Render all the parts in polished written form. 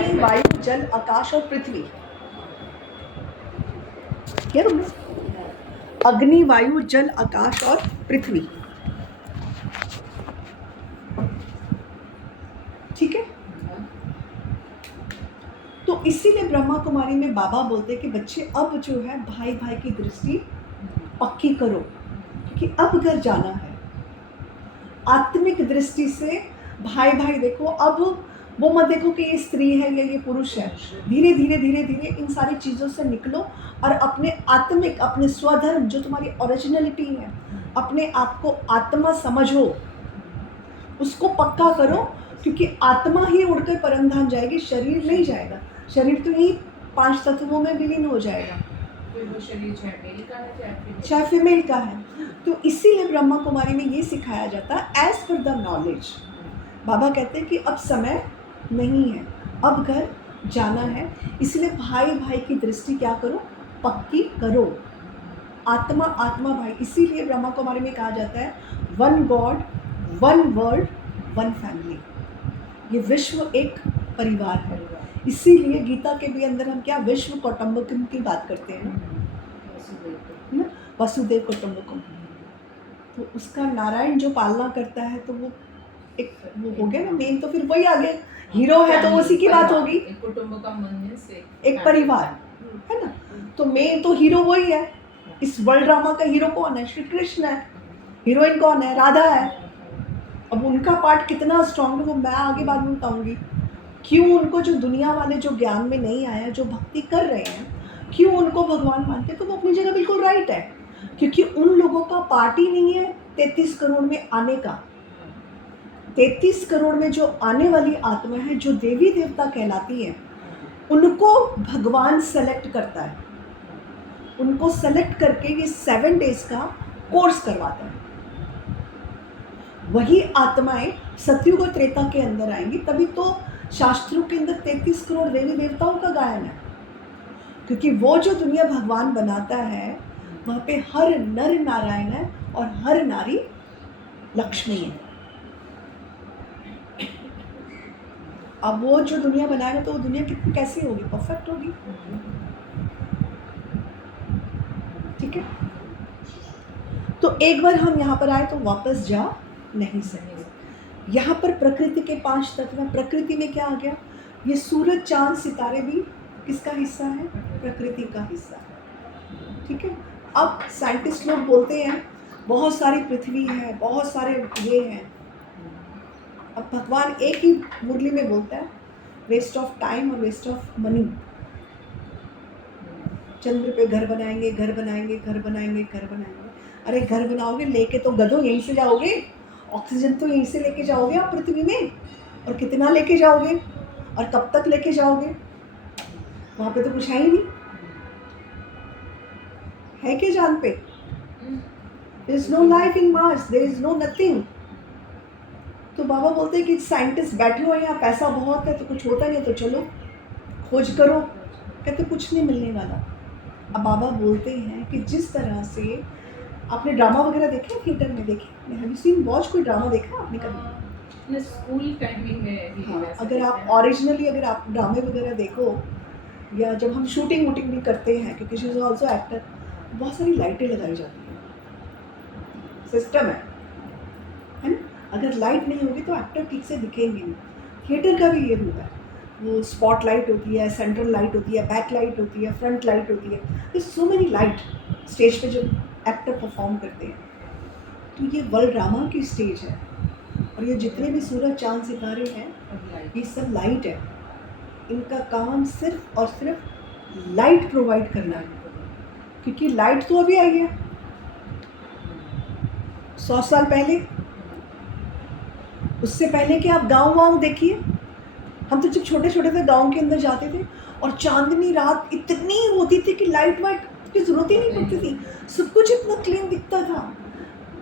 अग्नि वायु जल आकाश और पृथ्वी, क्या तुमने? अग्नि वायु जल आकाश और पृथ्वी, ठीक है। तो इसीलिए ब्रह्मा कुमारी में बाबा बोलते हैं कि बच्चे अब जो है भाई भाई की दृष्टि पक्की करो, क्योंकि अब घर जाना है। आत्मिक दृष्टि से भाई भाई देखो, अब वो मत देखो कि ये स्त्री है या ये पुरुष है। धीरे धीरे धीरे धीरे इन सारी चीज़ों से निकलो और अपने आत्मिक, अपने स्वधर्म जो तुम्हारी ओरिजिनलिटी है, अपने आप को आत्मा समझो, उसको पक्का करो, क्योंकि आत्मा ही उड़कर परमधाम जाएगी, शरीर नहीं जाएगा। शरीर तो यही 5 तत्वों में विलीन हो जाएगा। वो शरीर चाहे मेल का है चाहे फीमेल का है। तो इसीलिए ब्रह्मा कुमारी में ये सिखाया जाता है एज पर द नॉलेज। बाबा कहते हैं कि अब समय नहीं है, अब घर जाना है, इसलिए भाई भाई की दृष्टि क्या करो, पक्की करो। आत्मा आत्मा भाई, इसीलिए ब्रह्मा कुमारी में कहा जाता है one God one world one family, ये विश्व एक परिवार है। इसीलिए गीता के भी अंदर हम क्या विश्व कौटुंबकम की बात करते हैं ना, वसुदेव कुटुंबकम। तो उसका नारायण जो पालना करता है, तो वो एक वो हो गया ना मेन, तो फिर वही आगे हीरो है तो उसी की बात होगी, कुटुंब का मन से एक परिवार है ना। तो मेन तो हीरो वही है। इस वर्ल्ड ड्रामा का हीरो कौन है? श्री कृष्ण है। हीरोइन कौन है? राधा है। अब उनका पार्ट कितना स्ट्रांग है वो मैं आगे बाद में बताऊंगी। क्यों उनको, जो दुनिया वाले जो ज्ञान में नहीं आया, जो भक्ति कर रहे हैं, क्यों उनको भगवान मानते हैं? तो वो अपनी जगह बिल्कुल राइट है, क्योंकि उन लोगों का पार्ट ही नहीं है 33 करोड़ में आने का। 33 करोड़ में जो आने वाली आत्मा है, जो देवी देवता कहलाती है, उनको भगवान सेलेक्ट करता है। उनको सेलेक्ट करके ये 7 डेज का कोर्स करवाता है। वही आत्माएं सतयुग और त्रेता के अंदर आएंगी, तभी तो शास्त्रों के अंदर 33 करोड़ देवी देवताओं का गायन है, क्योंकि वो जो दुनिया भगवान बनाता है वहाँ पे हर नर नारायण है और हर नारी लक्ष्मी है। अब वो जो दुनिया बनाएगा तो वो दुनिया कितनी कैसी होगी? परफेक्ट होगी, ठीक है। तो एक बार हम यहाँ पर आए तो वापस जा नहीं सकते। यहाँ पर प्रकृति के 5 तत्व हैं। प्रकृति में क्या आ गया? ये सूरज चांद सितारे भी किसका हिस्सा है? प्रकृति का हिस्सा है, ठीक है। अब साइंटिस्ट लोग बोलते हैं बहुत सारी पृथ्वी है, बहुत सारे ये हैं। अब भगवान एक ही मुरली में बोलता है वेस्ट ऑफ टाइम और वेस्ट ऑफ मनी। चंद्र पे घर बनाएंगे, घर बनाएंगे, घर बनाएंगे, घर बनाएंगे। अरे घर बनाओगे, लेके तो गधो यहीं से जाओगे, ऑक्सीजन तो यहीं से लेके जाओगे आप पृथ्वी में, और कितना लेके जाओगे और कब तक लेके जाओगे? वहाँ पे तो कुछ है ही नहीं, है क्या चांद पे? There is no life in Mars, there is no nothing। तो बाबा बोलते हैं कि साइंटिस्ट बैठे हुए हैं यहाँ, पैसा बहुत है तो कुछ होता नहीं, तो चलो खोज करो। कहते कुछ नहीं मिलने वाला। अब बाबा बोलते हैं कि जिस तरह से आपने ड्रामा वगैरह देखे, थिएटर में देखे, हैव यू सीन वॉच, कोई ड्रामा देखा आपने कभी? स्कूल टाइमिंग में हाँ, अगर आप ओरिजिनली अगर आप ड्रामे वगैरह देखो, या जब हम शूटिंग वूटिंग भी करते हैं, क्योंकि शी इज ऑल्सो एक्टर, बहुत सारी लाइटें लगाई जाती हैं, सिस्टम है ना। अगर लाइट नहीं होगी तो एक्टर ठीक से दिखेंगे नहीं। थिएटर का भी ये होता है, वो स्पॉट लाइट होती है, सेंट्रल लाइट होती है, बैक लाइट होती है, फ्रंट लाइट होती है, सो मेनी लाइट स्टेज पे जो एक्टर परफॉर्म करते हैं। तो ये वर्ल्ड ड्रामा की स्टेज है, और ये जितने भी सूरज चांद सितारे हैं ये सब लाइट है। इनका काम सिर्फ और सिर्फ लाइट प्रोवाइड करना है, क्योंकि लाइट तो अभी आई है। 100 साल पहले, उससे पहले कि आप गाँव देखिए, हम तो जब छोटे छोटे थे गाँव के अंदर जाते थे और चांदनी रात इतनी होती थी कि लाइट वाइट की जरूरत ही नहीं पड़ती थी, सब कुछ इतना क्लीन दिखता था।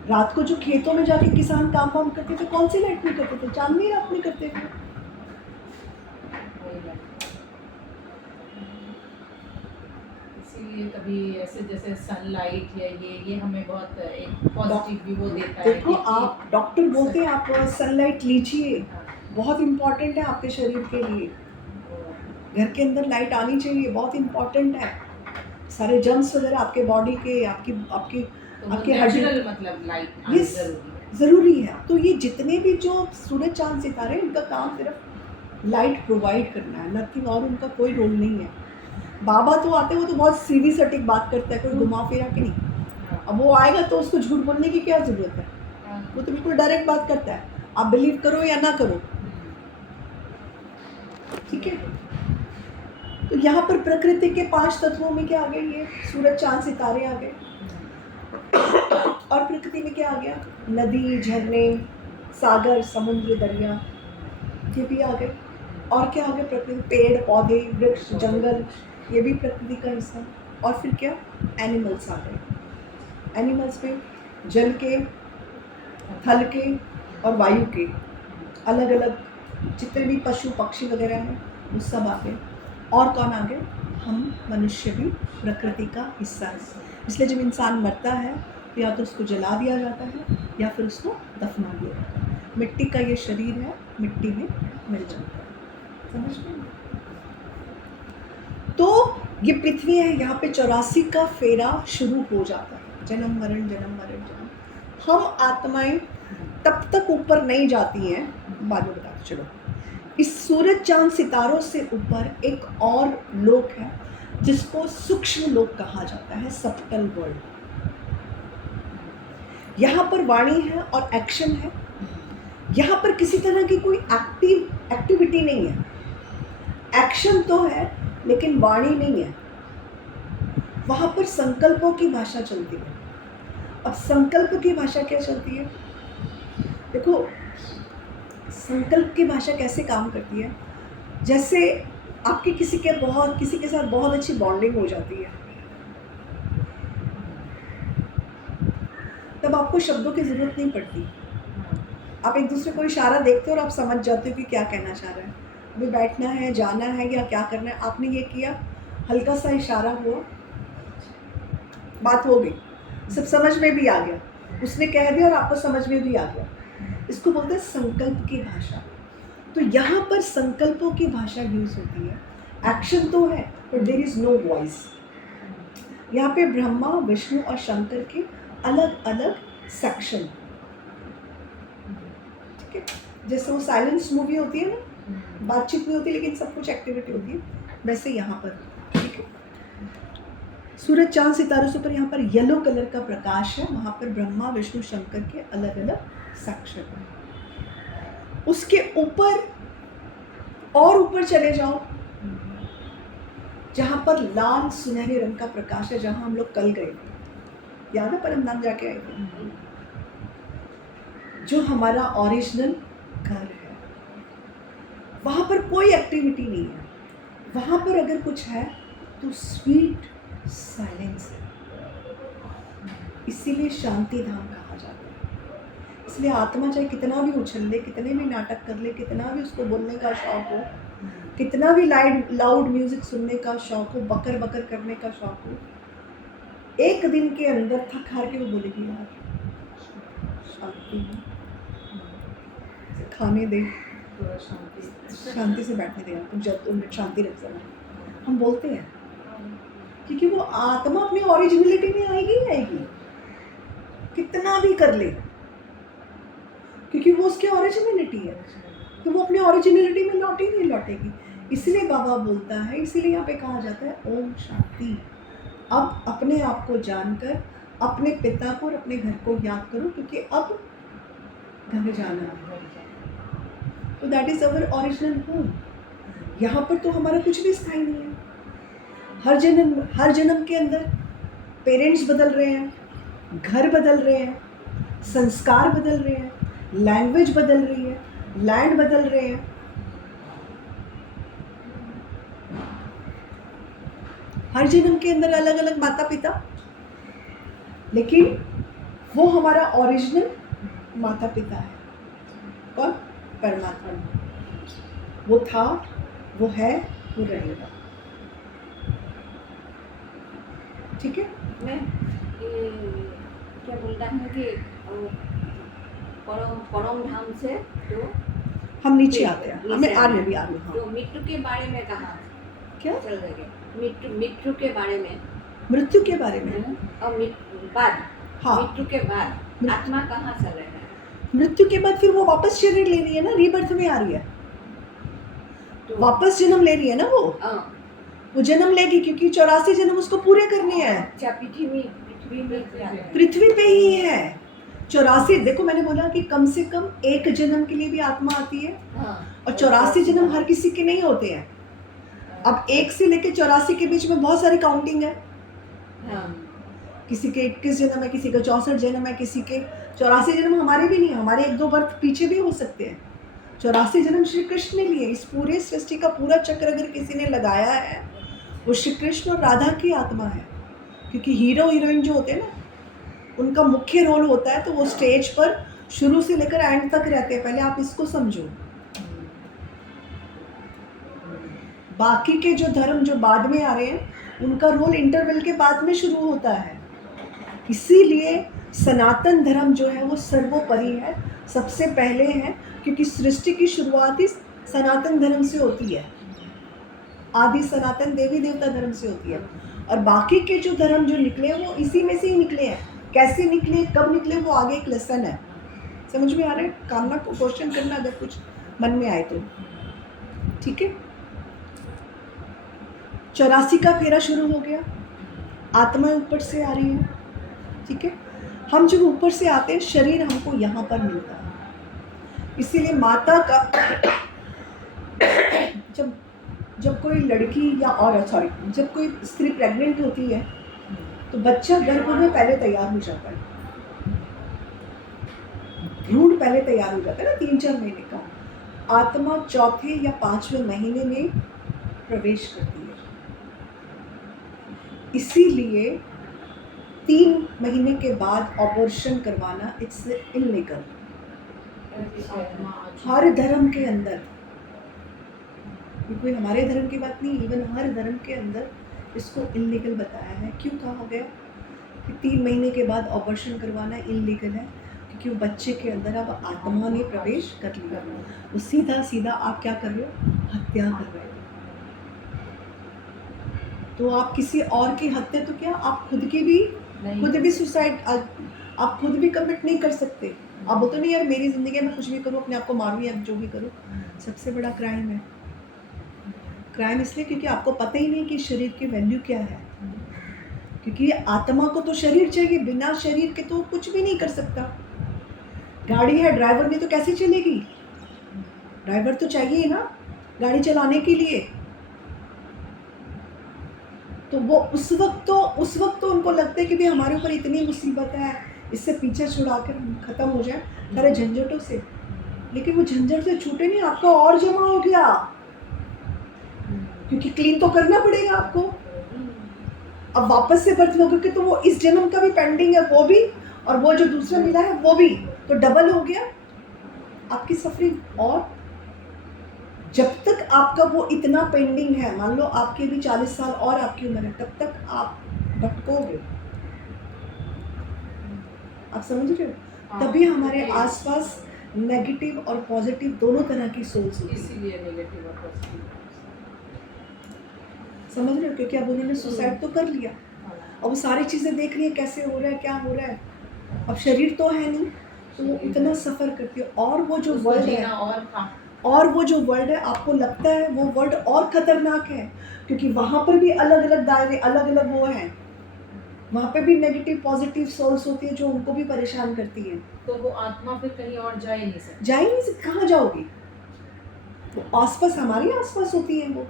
रात को जो खेतों में जाके किसान काम वाम करते थे, कौन सी लाइट में करते थे? चांदनी रात में करते थे। इसीलिए कभी ऐसे जैसे सनलाइट या ये हमें बहुत एक पॉजिटिव भी वो देता है। देखो आप डॉक्टर बोलते हैं आप सनलाइट लीजिए, बहुत इम्पोर्टेंट है आपके शरीर के लिए। घर के अंदर लाइट आनी चाहिए, बहुत इम्पॉर्टेंट है। सारे जर्म्स वगैरह आपके बॉडी के, आपकी आपकी तो आपके हड्डी, नेचुरल मतलब लाइट ये जरूरी है। ज़रूरी है। तो ये जितने भी जो सूरज चाँद सितारे हैं, इनका काम सिर्फ लाइट प्रोवाइड करना है, नथिंग, और उनका कोई रोल नहीं है। बाबा तो आते हैं, वो तो बहुत सीधी सटीक बात करता है, कोई घुमा फिरा के नहीं। हाँ, अब वो आएगा तो उसको झूठ बोलने की क्या ज़रूरत है, हाँ, वो तो बिल्कुल डायरेक्ट बात करता है, आप बिलीव करो या ना करो, ठीक है। तो यहाँ पर प्रकृति के 5 तत्वों में क्या आ गए, ये सूरज चाँद सितारे आ गए। और प्रकृति में क्या आ गया, नदी, झरने, सागर, समुद्र, दरिया, ये भी आ गए। और क्या आ गए प्रकृति, पेड़ पौधे, वृक्ष, जंगल, ये भी प्रकृति का हिस्सा। और फिर क्या, एनिमल्स आ गए। एनिमल्स में जल के, थल के और वायु के अलग अलग जितने भी पशु पक्षी वगैरह हैं, वो सब आ गए। और कौन आ गए, हम मनुष्य भी प्रकृति का हिस्सा है। इसलिए जब इंसान मरता है तो या तो उसको जला दिया जाता है या फिर उसको दफना दिया जाता है। मिट्टी का ये शरीर है, मिट्टी में मिल जाता है, समझ गए। तो ये पृथ्वी है, यहाँ पे 84 का फेरा शुरू हो जाता है, जन्म मरण जन्म मरण जन्म। हम आत्माएं तब तक ऊपर नहीं जाती हैं, बाद में बताते चलो। इस सूरज चांद सितारों से ऊपर एक और लोक है जिसको सूक्ष्म लोक कहा जाता है, सबटल वर्ल्ड। यहाँ पर वाणी है और एक्शन है। यहाँ पर किसी तरह की कोई एक्टिविटी नहीं है। एक्शन तो है लेकिन वाणी नहीं है। वहाँ पर संकल्पों की भाषा चलती है। अब संकल्प की भाषा क्या चलती है, देखो संकल्प की भाषा कैसे काम करती है, जैसे आपकी किसी के साथ बहुत अच्छी बॉन्डिंग हो जाती है, तब आपको शब्दों की ज़रूरत नहीं पड़ती। आप एक दूसरे को इशारा देखते हो और आप समझ जाते हो कि क्या कहना चाह रहा है। अभी बैठना है, जाना है या क्या करना है, आपने ये किया, हल्का सा इशारा हुआ, बात हो गई, सब समझ में भी आ गया, उसने कह दिया और आपको समझ में भी आ गया। इसको बोलते हैं संकल्प की भाषा। तो यहाँ पर संकल्पों की भाषा यूज होती है। एक्शन तो है but there is no voice. यहाँ पे ब्रह्मा, विष्णु और शंकर के अलग अलग सेक्शन, ठीक है। जैसे वो साइलेंस मूवी होती है ना, बातचीत नहीं होती लेकिन सब कुछ एक्टिविटी होती है, वैसे यहाँ पर, ठीक है। सूरज चांद सितारों से ऊपर यहाँ पर येलो कलर का प्रकाश है, वहाँ पर ब्रह्मा, विष्णु, शंकर के अलग अलग सेक्शन है। उसके ऊपर और ऊपर चले जाओ, जहाँ पर लाल सुनहरे रंग का प्रकाश है, जहाँ हम लोग कल गए थे, याद है परमधाम जाके आए थे, जो हमारा ओरिजिनल घर है। वहाँ पर कोई एक्टिविटी नहीं है, वहाँ पर अगर कुछ है तो स्वीट साइलेंस है, इसीलिए शांति धाम कहा जाता है। इसलिए आत्मा चाहे कितना भी उछल ले, कितने भी नाटक कर ले, कितना भी उसको बोलने का शौक हो, कितना भी लाउड म्यूजिक सुनने का शौक हो, बकर बकर करने का शौक हो, एक दिन के अंदर थक हार के वो बोलेगी यार शांति, खाने दे, शांति से बैठने दे, तुम जब तुम शांति रख सकना। हम बोलते हैं क्योंकि वो आत्मा अपनी ओरिजिनलिटी में आएगी ही आएगी, कितना भी कर ले, क्योंकि वो उसकी ओरिजिनलिटी है, तो वो अपनी ओरिजिनलिटी में लौटेगी। इसलिए बाबा बोलता है, इसीलिए यहाँ पे कहा जाता है ओम शांति। अब अपने आप को जानकर अपने पिता को और अपने घर को याद करो, क्योंकि अब घर जाना है। तो that is our original home. यहाँ पर तो हमारा कुछ भी स्थायी नहीं है। हर जन्म के अंदर पेरेंट्स बदल रहे हैं, घर बदल रहे हैं, संस्कार बदल रहे हैं, लैंग्वेज बदल रही है, लैंड बदल रहे हैं। हर जन्म के अंदर अलग अलग माता पिता, लेकिन वो हमारा ओरिजिनल माता पिता है कौन, परमात्मा। वो था, वो है, वो रहेगा, ठीक है। मैं ये क्या बोलता हूँ कि परम धाम से तो हम नीचे आते हैं, हमें आ रहे भी आ रहे, हाँ। तो मृत्यु के बारे में कहा क्या? चल रहे मृत्यु मृत्यु के बारे में मृत्यु के बारे में। और बाद हाँ, मृत्यु के बाद मृत्यु- आत्मा कहाँ चल रहा है? मृत्यु के बाद फिर वो वापस शरीर ले रही है ना, रीबर्थ में आ रही है, तो वापस जन्म ले रही है ना वो जन्म लेगी क्योंकि 84 जन्म उसको पूरे करने हैं। अच्छा, पृथ्वी में क्या है? पृथ्वी पे ही है 84। देखो मैंने बोला कि कम से कम एक जन्म के लिए भी आत्मा आती है हाँ, और 84 जन्म हर किसी के नहीं होते हैं। अब 1 से लेकर 84 के बीच में बहुत सारी काउंटिंग है। हाँ, किसी के 21 जन्म है, किसी का 64 जन्म है, किसी के 84 जन्म हमारे भी नहीं, हमारे 1-2 बर्थ पीछे भी हो सकते हैं। 84 जन्म श्री कृष्ण ने लिए। इस पूरे सृष्टि का पूरा चक्र अगर किसी ने लगाया है वो श्री कृष्ण और राधा की आत्मा है, क्योंकि हीरो हीरोइन जो होते हैं ना उनका मुख्य रोल होता है, तो वो स्टेज पर शुरू से लेकर एंड तक रहते हैं। पहले आप इसको समझो। बाकी के जो धर्म जो बाद में आ रहे हैं उनका रोल इंटरवल के बाद में शुरू होता है। इसीलिए सनातन धर्म जो है वो सर्वोपरि है, सबसे पहले है, क्योंकि सृष्टि की शुरुआत ही सनातन धर्म से होती है, आदि सनातन देवी देवता धर्म से होती है। और बाकी के जो धर्म जो निकले वो इसी में से ही निकले हैं। कैसे निकले, कब निकले, वो आगे एक लेसन है। समझ में आ रहा है? कामना को क्वेश्चन करना अगर कुछ मन में आए तो। ठीक है, 84 का फेरा शुरू हो गया, आत्मा ऊपर से आ रही है। ठीक है, हम जब ऊपर से आते हैं शरीर हमको यहाँ पर मिलता है। इसीलिए माता का जब कोई लड़की या और सॉरी जब कोई स्त्री प्रेग्नेंट होती है तो बच्चा गर्भ में पहले तैयार हो जाता है, भ्रूण पहले तैयार हो जाता है ना 3-4 महीने का। आत्मा चौथे या 5वें महीने में प्रवेश करती है। इसीलिए 3 महीने के बाद ऑपरेशन करवाना इट्स इल्लीगल हर धर्म के अंदर। ये कोई हमारे धर्म की बात नहीं, इवन हर धर्म के अंदर इसको इल्लीगल बताया है। क्यों कहा गया कि 3 महीने के बाद ऑपरेशन करवाना इल्लीगल है? क्योंकि वो बच्चे के अंदर अब आत्मा ने प्रवेश कर लिया। वो सीधा सीधा आप क्या कर रहे हो? हत्या कर रहे हो। तो आप किसी और की हत्या तो क्या, आप खुद भी सुसाइड, आप खुद भी कमिट नहीं कर सकते। आप बोलते नहीं यार मेरी ज़िंदगी में कुछ भी करूँ, अपने आप को मारूँ या जो भी करूँ, सबसे बड़ा क्राइम है। क्राइम इसलिए क्योंकि आपको पता ही नहीं कि शरीर की वैल्यू क्या है। क्योंकि आत्मा को तो शरीर चाहिए, बिना शरीर के तो कुछ भी नहीं कर सकता। गाड़ी है, ड्राइवर नहीं तो कैसे चलेगी? ड्राइवर तो चाहिए ना गाड़ी चलाने के लिए। तो वो उस वक्त तो उनको लगता है कि भाई हमारे ऊपर इतनी मुसीबत है, इससे पीछे छुड़ाकर हम खत्म हो जाए सारे झंझटों से। लेकिन वो झंझट से छूटे नहीं, आपका और जमा हो गया, क्योंकि क्लीन तो करना पड़ेगा आपको। अब वापस से बर्थ लोगे तो वो इस जन्म का भी पेंडिंग है, वो भी, और वो जो दूसरा मिला है वो भी, तो डबल हो गया आपकी सफरिंग। और जब तक आपका वो इतना पेंडिंग है, मान लो आपके भी 40 साल और आपकी उम्र है, तब तक आप भटकोगे। आप समझ रहे हो? तभी हमारे आसपास नेगेटिव और पॉजिटिव दोनों तरह की सोच होती है। इसीलिए नेगेटिव और पॉजिटिव। समझ रहे हो? क्योंकि अब उन्होंने सुसाइड तो कर लिया, अब वो सारी चीज़ें देख रही है कैसे हो रहा है, क्या हो रहा है। अब शरीर तो है नहीं, तो वो इतना सफ़र करती है। और वो जो वर्ल्ड है, और वो जो वर्ल्ड है, आपको लगता है वो वर्ल्ड और ख़तरनाक है, क्योंकि वहाँ पर भी अलग अलग दायरे, अलग अलग वो हैं। वहाँ पे भी नेगेटिव पॉजिटिव सोल्स होती है जो उनको भी परेशान करती है। तो वो आत्मा फिर कहीं और जा ही नहीं सकती। जा ही नहीं सकती, कहाँ जाओगी? वो आसपास, हमारे आसपास होती हैं वो।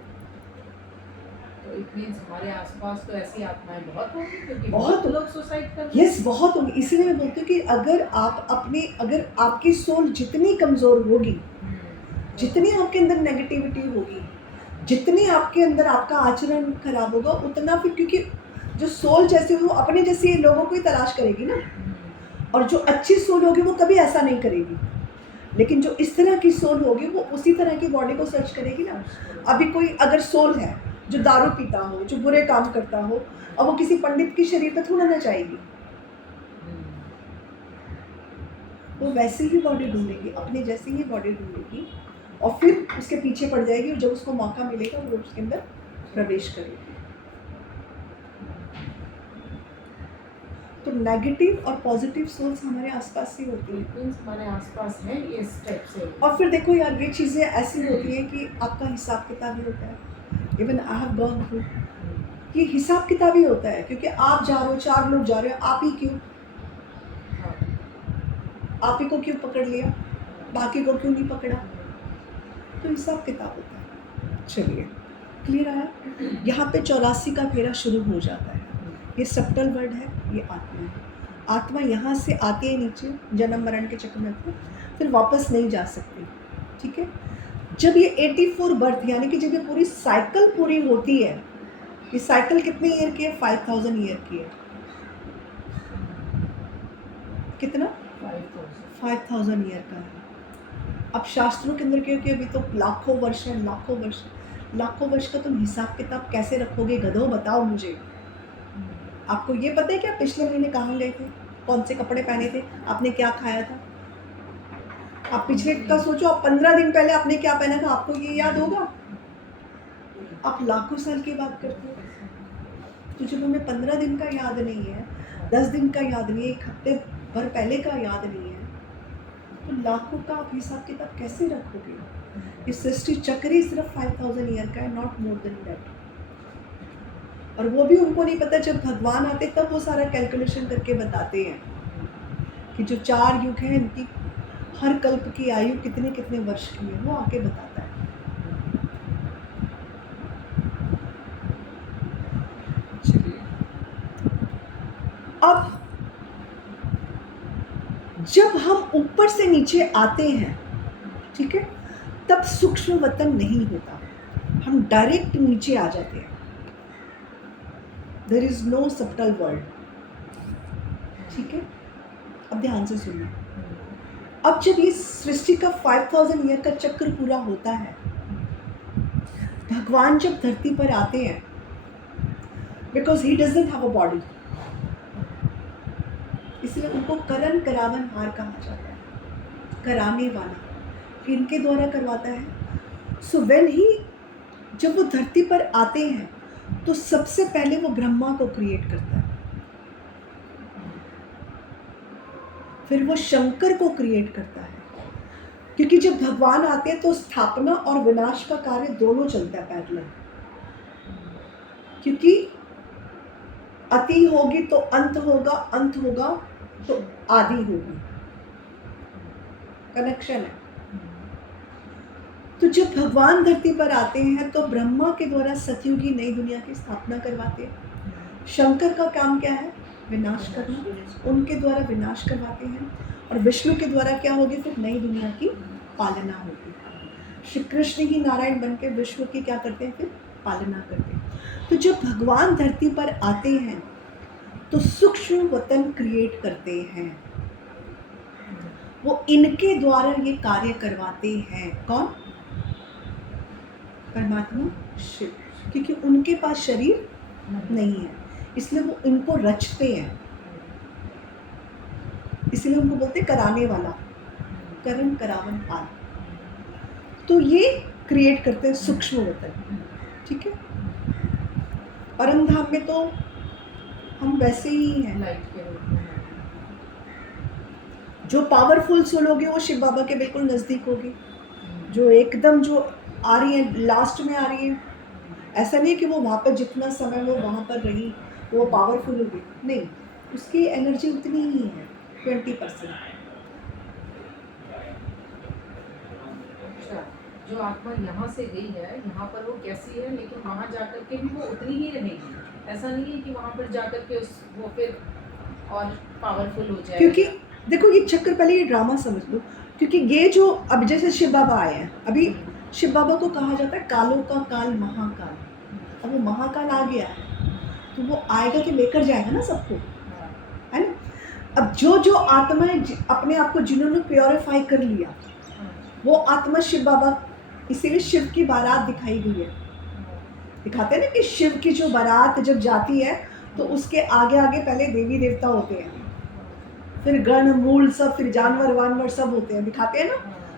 तो इट मींस हमारे आसपास तो ऐसी आत्माएं बहुत होंगी, क्योंकि बहुत बहुत लोग सुसाइड करते हैं। यस, बहुत होगी। इसीलिए मैं बोलती हूँ कि अगर आपकी सोल जितनी कमज़ोर होगी, जितनी आपके अंदर नेगेटिविटी होगी, जितनी आपके अंदर आपका आचरण खराब होगा, उतना फिर, क्योंकि जो सोल जैसे वो अपने जैसे लोगों को ही तलाश करेगी ना। और जो अच्छी सोल होगी वो कभी ऐसा नहीं करेगी। लेकिन जो इस तरह की सोल होगी वो उसी तरह की बॉडी को सर्च करेगी ना। अभी कोई अगर सोल है जो दारू पीता हो, जो बुरे काम करता हो, और वो किसी पंडित की शरीर पर थोड़ा ना चाहेगी, वो वैसे ही बॉडी ढूंढेगी, अपने जैसी ही बॉडी ढूंढेगी, और फिर उसके पीछे पड़ जाएगी। और जब उसको मौका मिलेगा वो उसके अंदर प्रवेश करेगी। तो नेगेटिव और पॉजिटिव सोल्स हमारे आसपास ही होती हैं। मीन्स हमारे आसपास है ये इस टाइप से। और फिर देखो यार, ये चीज़ें ऐसी होती हैं कि आपका हिसाब किताब ही होता है। Even I have gone through, ये हिसाब किताब ही होता है, क्योंकि आप जा रहे हो, 4 लोग जा रहे हो, आप ही क्यों, हाँ, आप ही को क्यों पकड़ लिया, बाकी को क्यों नहीं पकड़ा, तो हिसाब किताब होता है। चलिए, क्लियर आया? यहाँ पे 84 का फेरा शुरू हो जाता है। ये सबटल वर्ड है, ये आत्मा है। आत्मा यहाँ से आती है नीचे जन्म मरण के चक्र में, फिर वापस नहीं जा सकती, ठीक है। जब ये 84 बर्थ, यानी कि जब ये पूरी साइकिल पूरी होती है, ये साइकिल कितने ईयर की है? 5000 ईयर की है। कितना? 5000 ईयर का है। अब शास्त्रों के अंदर क्योंकि अभी तो लाखों वर्ष है, लाखों वर्ष का तुम हिसाब किताब कैसे रखोगे गधो, बताओ मुझे। आपको ये पता है कि आप पिछले महीने कहाँ गए थे, कौन से कपड़े पहने थे, आपने क्या खाया था? आप पिछले का सोचो, आप 15 दिन पहले आपने क्या पहना था, आपको ये याद होगा? आप लाखों साल की बात करते हो। तो जब हमें 15 दिन का याद नहीं है, 10 दिन का याद नहीं है, 1 हफ्ते भर पहले का याद नहीं है, तो लाखों का आप हिसाब किताब कैसे रखोगे? ये सृष्टि चक्र ही सिर्फ 5000 ईयर का है, नॉट मोर देन दैट। और वो भी उनको नहीं पता, जब भगवान आते तब वो सारा कैलकुलेशन करके बताते हैं कि जो 4 युग हैं, इनकी हर कल्प की आयु कितने कितने वर्ष की है, वो आके बताता है। अब जब हम ऊपर से नीचे आते हैं, ठीक है, तब सूक्ष्म वतन नहीं होता, हम डायरेक्ट नीचे आ जाते हैं। There is no subtle world, ठीक है। अब ध्यान से सुनिए, अब जब ये सृष्टि का 5000 ईयर का चक्र पूरा होता है, भगवान जब धरती पर आते हैं, because he doesn't have a body, इसलिए उनको करण करावन हार कहा जाता है, कराने वाला, इनके द्वारा करवाता है। सो व्हेन ही, जब वो धरती पर आते हैं, तो सबसे पहले वो ब्रह्मा को क्रिएट करता है, फिर वो शंकर को क्रिएट करता है, क्योंकि जब भगवान आते हैं तो स्थापना और विनाश का कार्य दोनों चलता है पैरेलल, क्योंकि अति होगी तो अंत होगा, अंत होगा तो आदि होगी, कनेक्शन है। तो जब भगवान धरती पर आते हैं तो ब्रह्मा के द्वारा सतयुग की नई दुनिया की स्थापना करवाते हैं। शंकर का काम क्या है? विनाश करना, उनके द्वारा विनाश करवाते हैं। और विष्णु के द्वारा क्या होगी? फिर नई दुनिया की पालना होगी। श्री कृष्ण ही नारायण बन के विश्व की क्या करते हैं? फिर पालना करते हैं। तो जब भगवान धरती पर आते हैं तो सूक्ष्म वतन क्रिएट करते हैं, वो इनके द्वारा ये कार्य करवाते हैं। कौन? परमात्मा शिव, क्योंकि उनके पास शरीर नहीं है, इसलिए वो इनको रचते हैं, इसलिए उनको बोलते कराने वाला, करण करावन हार। तो ये क्रिएट करते हैं सूक्ष्म वतन, ठीक है। परम धाम में तो हम वैसे ही हैं, लाइट के रूप में। जो पावरफुल सोल होगी वो शिव बाबा के बिल्कुल नज़दीक होगी, जो एकदम जो आ रही है लास्ट में आ रही है, ऐसा नहीं कि वो वहाँ पर जितना समय वो वहाँ पर रही वो पावरफुल होगी, नहीं, उसकी एनर्जी उतनी ही है, 20%। अच्छा, जो आत्मा यहाँ से गई है, यहाँ पर वो कैसी है, लेकिन वहाँ जाकर के भी वो उतनी ही रहेगी। ऐसा नहीं है कि वहाँ पर जाकर के वो फिर और पावरफुल हो जाए। क्योंकि देखो ये चक्कर, पहले ये ड्रामा समझ लो, क्योंकि ये जो अब जैसे शिव बाबा आए हैं, अभी शिव बाबा को कहा जाता है कालों का काल महाकाल। अब वो महाकाल आ गया है तो वो आएगा कि लेकर जाएगा ना सबको, है ना। अब जो जो आत्माएं अपने आप को जिन्होंने प्योरीफाई कर लिया, वो आत्मा शिव बाबा, इसीलिए शिव की बारात दिखाई गई है। दिखाते हैं ना कि शिव की जो बारात जब जाती है तो उसके आगे आगे पहले देवी देवता होते हैं, फिर गण मूल सब, फिर जानवर वानवर सब होते हैं, दिखाते हैं ना।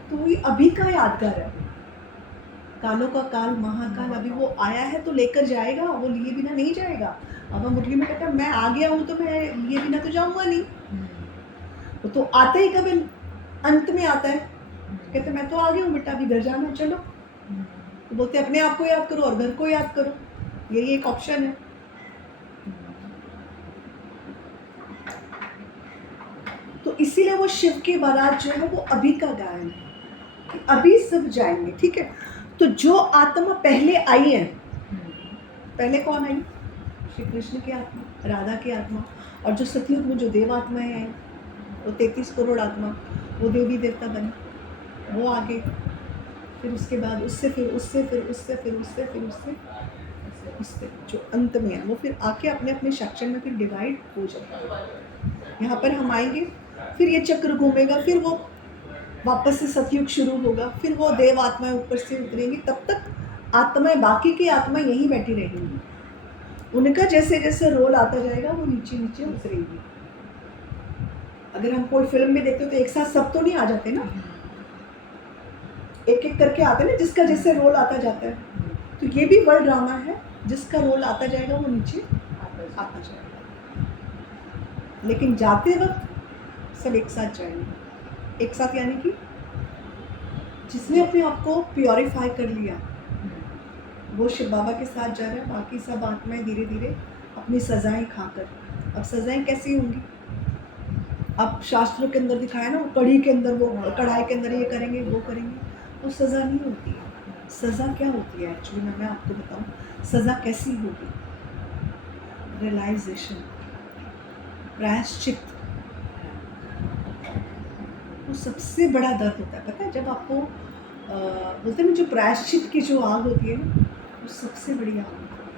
तो वही अभी का यादगार है, कालों का काल महाकाल अभी वो आया है तो लेकर जाएगा, वो लिए बिना नहीं जाएगा। अब हम मुरली में कहते हैं मैं आ गया हूँ तो मैं लिए बिना तो जाऊंगा नहीं। वो तो आता ही कभी अंत में आता है, कहते मैं तो आ गया हूँ बेटा, अभी घर जाना, चलो। तो बोलते अपने आप को याद करो और घर को याद करो, यही एक ऑप्शन है। तो इसीलिए वो शिव की बारात जो है वो अभी का गायन है कि अभी सब जाएंगे, ठीक है। तो जो आत्मा पहले आई है, पहले कौन आई? श्री कृष्ण की आत्मा, राधा की आत्मा, और जो सतयुग में जो देव आत्माएं हैं वो 33 करोड़ आत्मा, वो देवी देवता बने, वो आगे, फिर उसके बाद उससे फिर उससे फिर उससे फिर उससे फिर उससे उससे जो अंत में है वो फिर आके अपने अपने सेक्शन में फिर डिवाइड हो जाएगा। यहाँ पर हम आएंगे, फिर ये चक्र घूमेगा, फिर वो वापस से सतयुग शुरू होगा, फिर वो देव आत्माएं ऊपर से उतरेंगी, तब तक आत्माएं, बाकी की आत्माएं यहीं बैठी रहेंगी। उनका जैसे जैसे रोल आता जाएगा वो नीचे नीचे उतरेगी। अगर हम कोई फिल्म में देखते हो तो एक साथ सब तो नहीं आ जाते ना, एक एक करके आते ना, जिसका जैसे रोल आता जाता है। तो ये भी वर्ल्ड ड्रामा है, जिसका रोल आता जाएगा वो नीचे आता जाएगा। लेकिन जाते वक्त सब एक साथ जाएंगे, एक साथ यानी कि जिसने अपने आप को प्योरीफाई कर लिया वो शिव बाबा के साथ जा रहा है। बाकी सब आत्माएं धीरे धीरे अपनी सजाएं खाकर, अब सजाएं कैसी होंगी? अब शास्त्रों के अंदर दिखाया ना, वो कढ़ी के अंदर, वो कढ़ाई के अंदर ये करेंगे वो करेंगे, वो सज़ा नहीं होती है। सज़ा क्या होती है एक्चुअली, मैं आपको बताऊं सज़ा कैसी होगी? रियलाइजेशन, प्रायश्चित। वो सबसे बड़ा दर्द होता है, पता है? जब आपको बोलते हैं ना, जो प्रायश्चित की जो आग होती है ना, वो सबसे बड़ी आग होती है।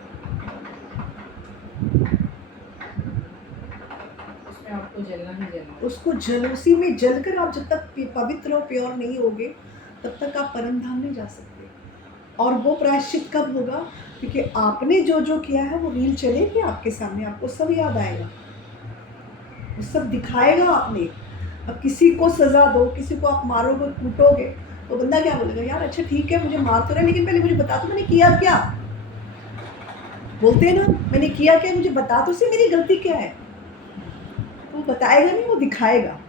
उसमें आपको जलना ही जलना, उसको जल, उसी में जलकर आप जब तक पवित्र और प्योर नहीं होगे तब तक आप परम धाम नहीं जा सकते। और वो प्रायश्चित कब होगा? क्योंकि आपने जो जो किया है वो रील चलेगी आपके सामने, आपको सब याद आएगा, वो सब दिखाएगा आपने। अब किसी को सजा दो, किसी को आप मारोगे, कूटोगे, तो बंदा क्या बोलेगा? यार अच्छा ठीक है, मुझे मार तो रहे, लेकिन पहले मुझे बता दो मैंने किया क्या। बोलते हैं ना, मैंने किया क्या, मुझे बता तो सही मेरी गलती क्या है। वो बताएगा नहीं, वो दिखाएगा।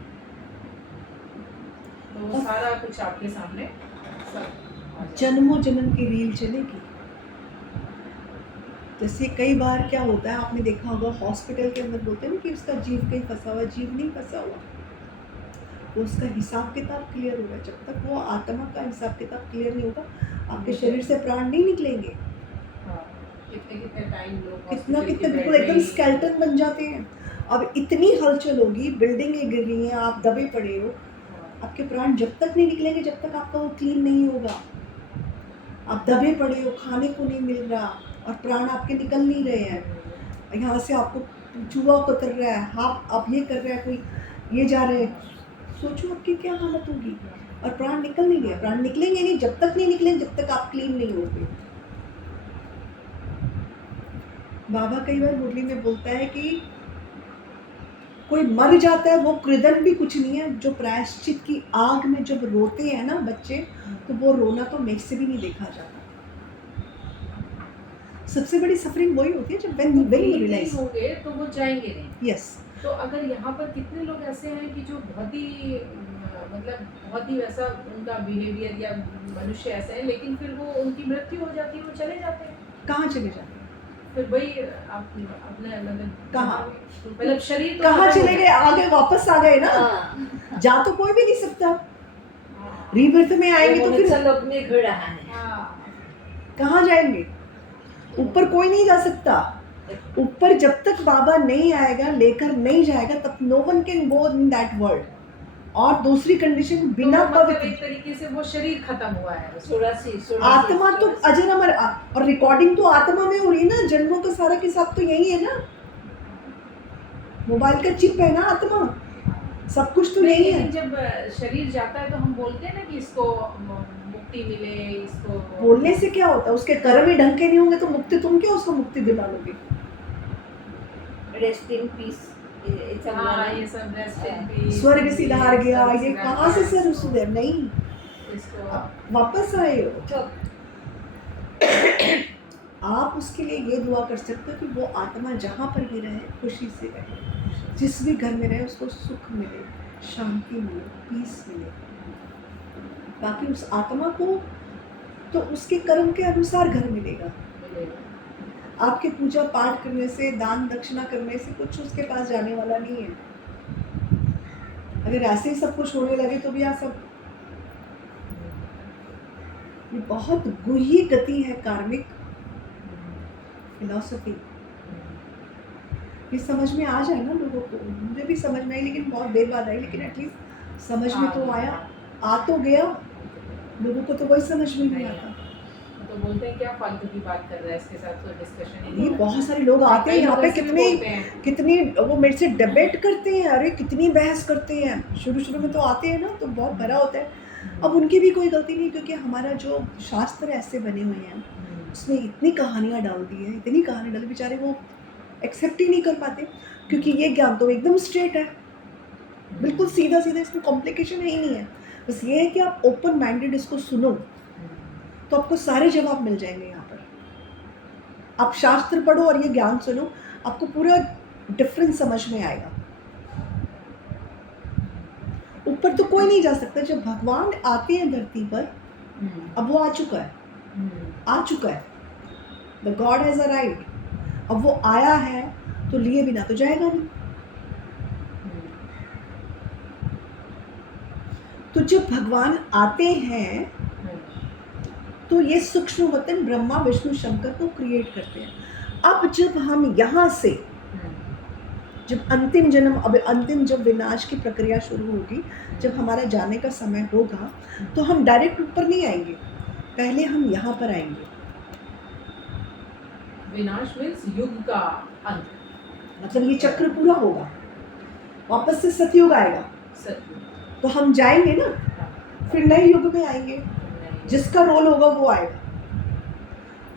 तो वो सारा कुछ आपके सामने सब जन्मों जन्म की रील चलेगी। जैसे कई बार क्या होता है, आपने देखा होगा हॉस्पिटल के अंदर बोलते हैं ना कि उसका जीव कहीं फंसा हुआ, जीव नहीं फंसा हुआ, तो उसका हिसाब किताब क्लियर होगा। जब तक वो आत्मा का हिसाब किताब क्लियर नहीं होगा, आपके शरीर से प्राण नहीं निकलेंगे। कितने टाइम लोग कितना बिल्कुल एकदम स्केलेटन बन जाते हैं। अब इतनी हलचल होगी, बिल्डिंगें गिर रही हैं, आप दबे पड़े हो, आपके प्राण जब तक नहीं निकलेंगे जब तक आपका वो क्लीन नहीं होगा। आप दबे पड़े हो, खाने को नहीं मिल रहा और प्राण आपके निकल नहीं रहे हैं, यहाँ से आपको चूहा उतर रहा है, आप ये कर रहे हैं, कोई ये जा रहे हैं, सोचो आपकी क्या हालत होगी। और प्राण निकल नहीं रहे, प्राण निकलेंगे नहीं, जब तक नहीं निकलेंगे जब तक आप क्लीन नहीं होगे। बाबा कई बार मुरली में बोलता है कि कोई मर जाता है वो कृदन भी कुछ नहीं है, जो प्रायश्चित की आग में जब रोते हैं ना बच्चे, तो वो रोना तो मेरे से भी नहीं देखा जाता। सबसे बड़ी सफरिंग वही होती है जब when you realize होंगे तो वो जाएंगे नहीं। yes। तो अगर यहाँ पर कितने लोग ऐसे हैं कि जो बहुत ही मतलब बहुत ही वैसा उनका बिहेवियर या मनुष्य ऐसे हैं, लेकिन फिर वो उनकी मृत्यु हो जाती है, वो चले जाते हैं। कहाँ चले जाते हैं? फिर वही अपने मतलब कहाँ? मतलब शरीर तो कहाँ खत्म हो चले गए? आगे वापस आ गए ना, जा तो कोई भी नहीं सकता। हाँ। रीबर्थ में आएंगे तो फिर लोक में घड़ रहा है। हाँ। कहाँ जाएंगे? ऊपर कोई नहीं जा सकता। ऊपर जब तक बाबा नहीं आएगा, लेकर नहीं जाएगा, तब no one can go in that world. और दूसरी कंडीशन बिना तो मतलब पवित्र, एक तरीके से वो शरीर खत्म हुआ है उसका। 84 आत्मा तो अजर अमर, और रिकॉर्डिंग तो आत्मा में हो रही है ना, जन्मों का सारा हिसाब तो यही है ना, मोबाइल का चिप है ना आत्मा, सब कुछ तो यही है। लेकिन जब शरीर जाता है तो हम बोलते हैं ना कि इसको मुक्ति मिले, इसको बोलने से क्या होता है? उसके कर्म ही ढंग के नहीं होंगे तो मुक्ति, तुम क्यों उसको मुक्ति दिला लोगे? रेस्ट इन पीस, हाँ ये सब रेस्ट इन पीस, स्वर्ग सिधार गया, ये कहाँ से सर सुधर नहीं, इसको वापस आए हो। तो आप उसके लिए ये दुआ कर सकते हो कि वो आत्मा जहाँ पर भी रहे खुशी से रहे, जिस भी घर में रहे उसको सुख मिले, शांति मिले, पीस मिले। बाकी उस आत्मा को तो उसके कर्म के अनुसार घर मिलेगा। मिलेगा। आपके पूजा पाठ करने से, दान दक्षिणा करने से कुछ उसके पास जाने वाला नहीं है। अगर ऐसे ही सब कुछ होने लगे तो भी आप सब, ये बहुत गुही गति है कार्मिक फिलॉसफी। ये समझ में आ जाए ना लोगों को, मुझे भी समझ में आई लेकिन बहुत देर बाद आई, लेकिन एटलीस्ट समझ में तो आया, आ तो गया। लोगों को तो वही समझ में नहीं आता। तो बोलते हैं क्या फालतू की बात कर रहा है, इसके साथ कोई डिस्कशन ही ये नहीं होता। बहुत सारे लोग आते हैं यहाँ पे, कई लोग ऐसे भी कितनी बोलते हैं। कितनी वो मेरे से डिबेट करते हैं, अरे कितनी बहस करते हैं। शुरू में तो आते हैं ना तो बहुत भरा होता है। अब उनकी भी कोई गलती नहीं, क्योंकि हमारा जो शास्त्र ऐसे बने हुए हैं उसमें इतनी कहानियाँ डाल दी है, इतनी कहानी डाली, बेचारे वो एक्सेप्ट ही नहीं कर पाते। क्योंकि ये ज्ञान तो एकदम स्ट्रेट है, बिल्कुल सीधा सीधा, इसमें कॉम्प्लिकेशन है ही नहीं है। बस ये है कि आप ओपन माइंडेड इसको सुनो तो आपको सारे जवाब मिल जाएंगे। यहाँ पर आप शास्त्र पढ़ो और ये ज्ञान सुनो, आपको पूरा डिफरेंस समझ में आएगा। ऊपर तो कोई नहीं जा सकता। जब भगवान आते हैं धरती पर, अब वो आ चुका है, द गॉड हैज अराइव्ड। अब वो आया है तो लिए बिना तो जाएगा नहीं। तो जब भगवान आते हैं तो ये सूक्ष्म वतन ब्रह्मा विष्णु शंकर को क्रिएट करते हैं। अब जब हम यहाँ से, जब अंतिम जन्म, अब अंतिम जब विनाश की प्रक्रिया शुरू होगी, जब हमारा जाने का समय होगा, तो हम डायरेक्ट ऊपर नहीं आएंगे, पहले हम यहाँ पर आएंगे। विनाश मीन्स युग का अंत, मतलब ये चक्र पूरा होगा, वापस से सतयुग आएगा, सत्य। तो हम जाएंगे ना, फिर नए युग में आएंगे। जिसका रोल होगा वो आएगा,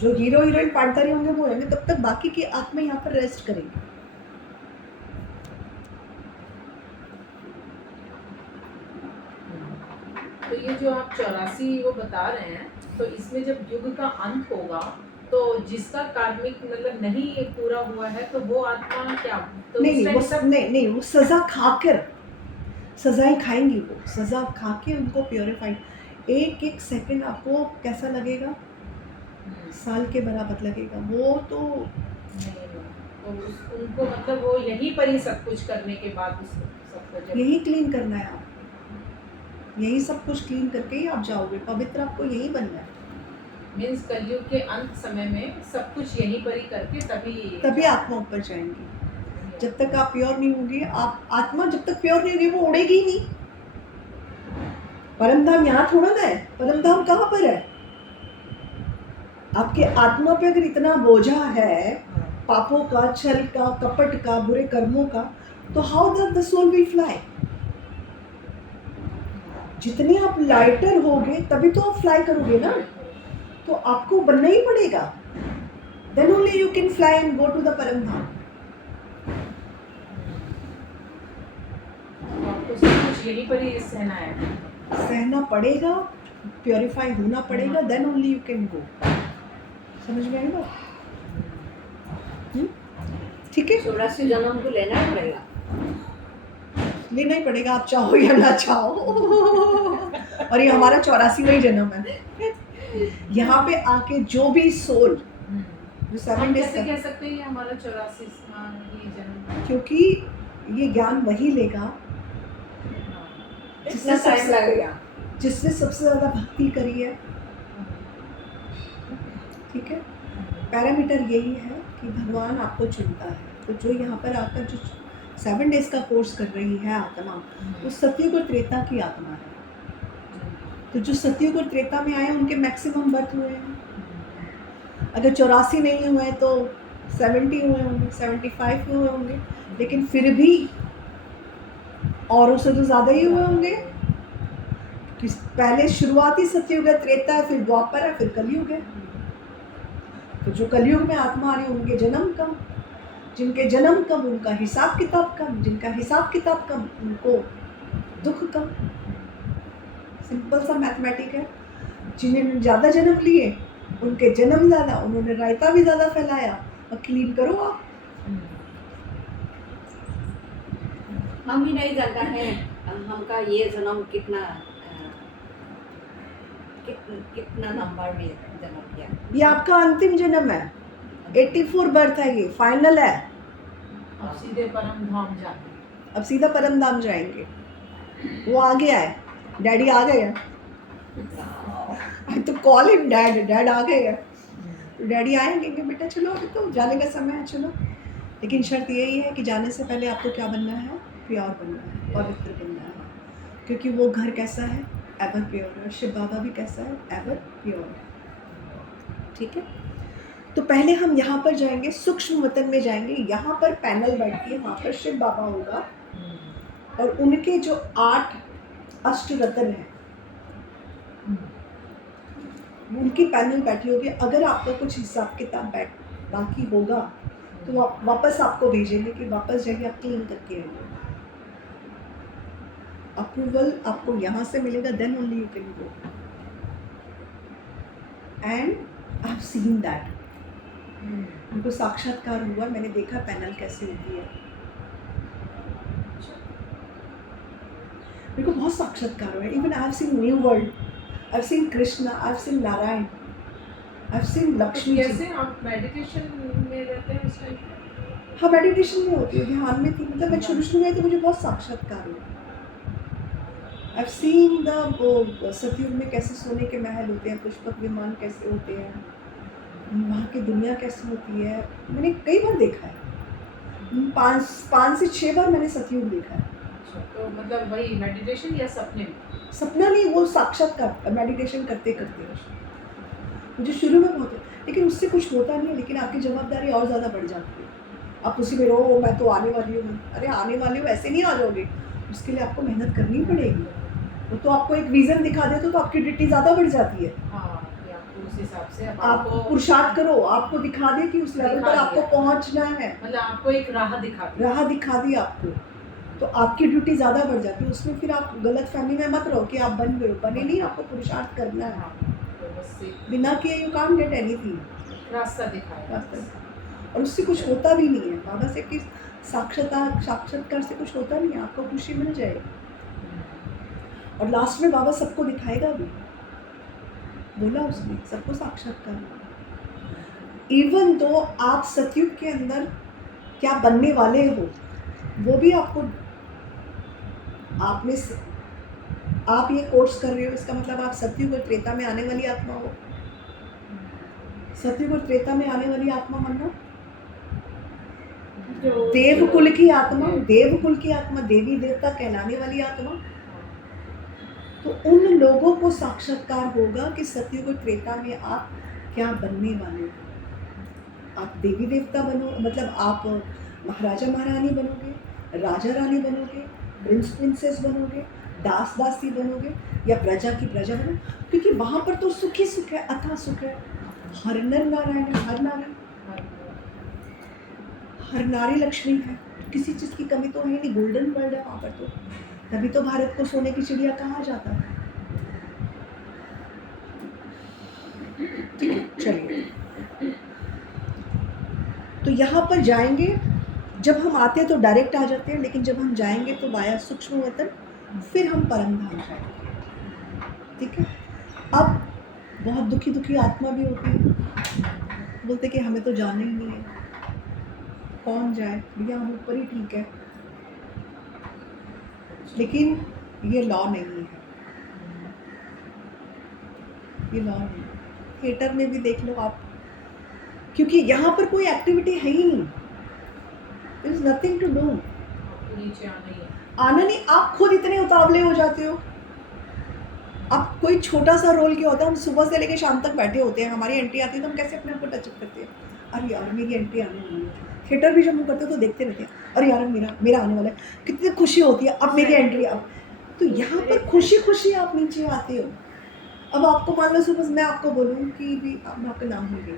जो हीरो हीरोइन पार्टनर होंगे वो आएंगे। तब तक बाकी की आत्मा यहाँ पर रेस्ट करेंगे। तो ये जो आप 84 वो बता रहे हैं, तो इसमें जब युग का अंत होगा तो जिसका कार्मिक मतलब नहीं पूरा हुआ है तो वो आत्मा क्या, तो नहीं उस नहीं, time वो सब नहीं, वो सजा खाकर, सजाएं खाएंगी वो, सजा खा के उनको प्योरीफाई। एक एक सेकंड आपको कैसा लगेगा, साल के बराबर लगेगा। वो तो तो उनको मतलब वो यहीं पर ही सब कुछ करने के बाद उस सबको जब यही क्लीन करना है। आप यही सब कुछ क्लीन करके ही आप जाओगे, पवित्र आपको यही बनना है। मीन्स कलयुग के अंत समय में सब कुछ यहीं पर ही करके तभी आत्मा ऊपर जाएंगी। जब तक आप प्योर नहीं होंगे, आप आत्मा जब तक प्योर नहीं होगी वो उड़ेगी ही नहीं। परम धाम यहाँ थोड़ा ना है, परम धाम कहाँ पर है? आपके आत्मा पे अगर इतना बोझा है पापों का, छल का, कपट का, बुरे कर्मों का, तो how the soul will fly? जितने आप लाइटर होगे तभी तो आप फ्लाई करोगे ना। तो आपको बनना ही पड़ेगा, then only you can fly and go to the परम धाम। आपको सब कुछ यहीं पर ही सहना है, सहना पड़ेगा, प्योरीफाई होना पड़ेगा, then only you can go. समझ में आएगा? ठीक है, 84 जन्म को लेना ही पड़ेगा। लेना ही पड़ेगा, आप चाहो या ना चाहो। और ये हमारा 84वां जन्म है। यहाँ पे आके जो भी सोल जो 7 हम डेज कैसे कह सकते हैं ये हमारा 84वां ही जन्म? क्योंकि ये ज्ञान वही लेगा इतना टाइम लगेगा। जिसने सबसे ज़्यादा भक्ति करी है। ठीक है, पैरामीटर यही है कि भगवान आपको चुनता है। तो जो यहाँ पर आकर जो 7 डेज का कोर्स कर रही है आत्मा, वो सतयुग और त्रेता की आत्मा है। तो जो सतयुग और त्रेता में आए उनके मैक्सिमम बर्थ हुए हैं। अगर 84 नहीं हुए तो 70 हुए होंगे, 75 हुए होंगे, लेकिन फिर भी औरों से तो ज़्यादा ही हुए होंगे। कि पहले शुरुआती सतयुग है, त्रेता है, फिर द्वापर है, फिर कलयुग है। तो जो कलयुग में आत्मा आ रही है उनके जन्म कम, जिनके जन्म कम उनका हिसाब किताब कम, जिनका हिसाब किताब कम उनको दुख कम। सिंपल सा मैथमेटिक है। जिन्हें ज़्यादा जन्म लिए उनके जन्म ज़्यादा, उन्होंने रायता भी ज़्यादा फैलाया, अब क्लीन करो आप। हम ही नहीं जानता है हमका ये जन्म कितना नंबर में जन्म किया। ये आपका अंतिम जन्म है, 84 बर्थ है, ये फाइनल है। अब सीधे परम धाम जाते। अब सीधा परम धाम जाएंगे। वो आ गया है, डैडी आ गए हैं। आई तो कॉल हिम डैड, डैड आ गए हैं। तो डैडी आएंगे कि बेटा चलो अभी तो जाने का समय है, चलो। लेकिन शर्त यही है कि जाने से पहले आपको क्या बनना है, प्योर बनना है, पवित्र बनना है। क्योंकि वो घर कैसा है, एवर प्योर है। शिव बाबा भी कैसा है, एवर प्योर है। ठीक है, तो पहले हम यहाँ पर जाएंगे, सूक्ष्म वतन में जाएंगे। यहाँ पर पैनल बैठती है, वहाँ पर शिव बाबा होगा और उनके जो 8 अष्ट रत्न हैं उनकी पैनल बैठी होगी। अगर आपका कुछ हिसाब किताब बाकी होगा तो आप वापस आपको भेजेंगे कि वापस जाइए आप क्लीन करके आइए। अप्रूवल आपको यहाँ से मिलेगा, then only you can go. And I have seen that, उनको साक्षात्कार हुआ, मैंने देखा पैनल कैसे होती है। मेरे को बहुत साक्षात्कार हुआ है। Even I have seen new world, I have seen Krishna, I have seen Narayan, I have seen Lakshmi ji. कैसे आप मेडिटेशन में रहते हैं उस टाइम? हाँ, मेडिटेशन में होती है, ध्यान में थी। मतलब मैं शुरू में आई तो मुझे बहुत साक्षात्कार हुआ। आई हैव सीन द वो सतयुग में कैसे सोने के महल होते हैं, पुष्पक विमान कैसे होते हैं, वहाँ की दुनिया कैसी होती है, मैंने कई बार देखा है। 5 से 6 बार मैंने सतयुग देखा है। तो मतलब वही मेडिटेशन या सपने में? सपना नहीं, वो साक्षात्कार मेडिटेशन करते करते मुझे शुरू में बहुत, लेकिन उससे कुछ होता नहीं है। लेकिन आपकी जवाबदारी और ज़्यादा बढ़ जाती है। आप उसी में रहो, मैं तो आने वाली हूँ। अरे आने वाली हूँ ऐसे नहीं आ जाओगे, उसके लिए आपको मेहनत करनी पड़ेगी। वो तो आपको एक विज़न दिखा दे तो आपकी ड्यूटी ज़्यादा बढ़ जाती है। हाँ, कि आपको उस हिसाब से आप पुरुषार्थ करो, आपको दिखा दे कि उस लेवल पर आपको पहुंचना है, मतलब आपको एक राह दिखा दी आपको, तो आपकी ड्यूटी ज़्यादा बढ़ जाती है। उसमें फिर आप गलत फहमी में मत रहो कि आप बन गए हो, बने नहीं, आपको पुरुषार्थ करना है। तो बस बिना किए यू कांट गेट एनीथिंग, रास्ता दिखाया। और उससे कुछ होता भी नहीं है। बाबा से कि साक्षात्कार से कुछ होता नहीं है, आपको खुशी मिल जाएगी। और लास्ट में बाबा सबको दिखाएगा भी, बोला उसने सबको साक्षात्कार। इवन तो आप सतयुग के अंदर क्या बनने वाले हो वो भी आपको, आप ये कोर्स कर रहे हो, इसका मतलब आप सतयुग और त्रेता में आने वाली आत्मा हो। सतयुग और त्रेता में आने वाली आत्मा मानना देवकुल की आत्मा, देवी देवता कहलाने वाली आत्मा। तो उन लोगों को साक्षात्कार होगा कि सतयुग और त्रेता में आप क्या बनने वाले हो। आप देवी देवता बनो, मतलब आप महाराजा महारानी बनोगे, राजा रानी बनोगे, प्रिंस प्रिंसेस बनोगे, दास दासी बनोगे, या प्रजा की प्रजा बनोगे। क्योंकि वहाँ पर तो सुख ही सुख है, अथा सुख है। हर नर नारायण है, हर नारी लक्ष्मी है, किसी चीज़ की कमी तो है नहीं, गोल्डन वर्ल्ड है वहाँ पर। तो तभी तो भारत को सोने की चिड़िया कहा जाता है। ठीक है, चलिए, तो यहाँ पर जाएंगे। जब हम आते हैं तो डायरेक्ट आ जाते हैं, लेकिन जब हम जाएंगे तो वाया सूक्ष्म वतन, फिर हम परम धाम जाएंगे। ठीक है, अब बहुत दुखी आत्मा भी होती है, बोलते कि हमें तो जाना ही नहीं है, कौन जाए भैया, हम ऊपर ही ठीक है। लेकिन ये लॉ नहीं है, ये लॉ नहीं। थिएटर में भी देख लो आप, क्योंकि यहाँ पर कोई एक्टिविटी है ही नहीं, there is nothing to do. नीचे आना नहीं, आप खुद इतने उतावले हो जाते हो। अब कोई छोटा सा रोल क्या होता है, हम सुबह से लेकर शाम तक बैठे होते हैं, हमारी एंट्री आती है तो हम कैसे अपने आप को टचअप करते हैं, अरे यार मेरी एंट्री आने वाली है। थिएटर भी जब हम करते हैं तो देखते रहते हैं, अरे यार मेरा आने वाला है, कितनी खुशी होती है, अब मेरी एंट्री। अब तो यहाँ पर खुशी आप नीचे आते हो। अब आपको मान लो सुबह मैं आपको बोलूँ कि भी, मैं आपका नाम भूल गई,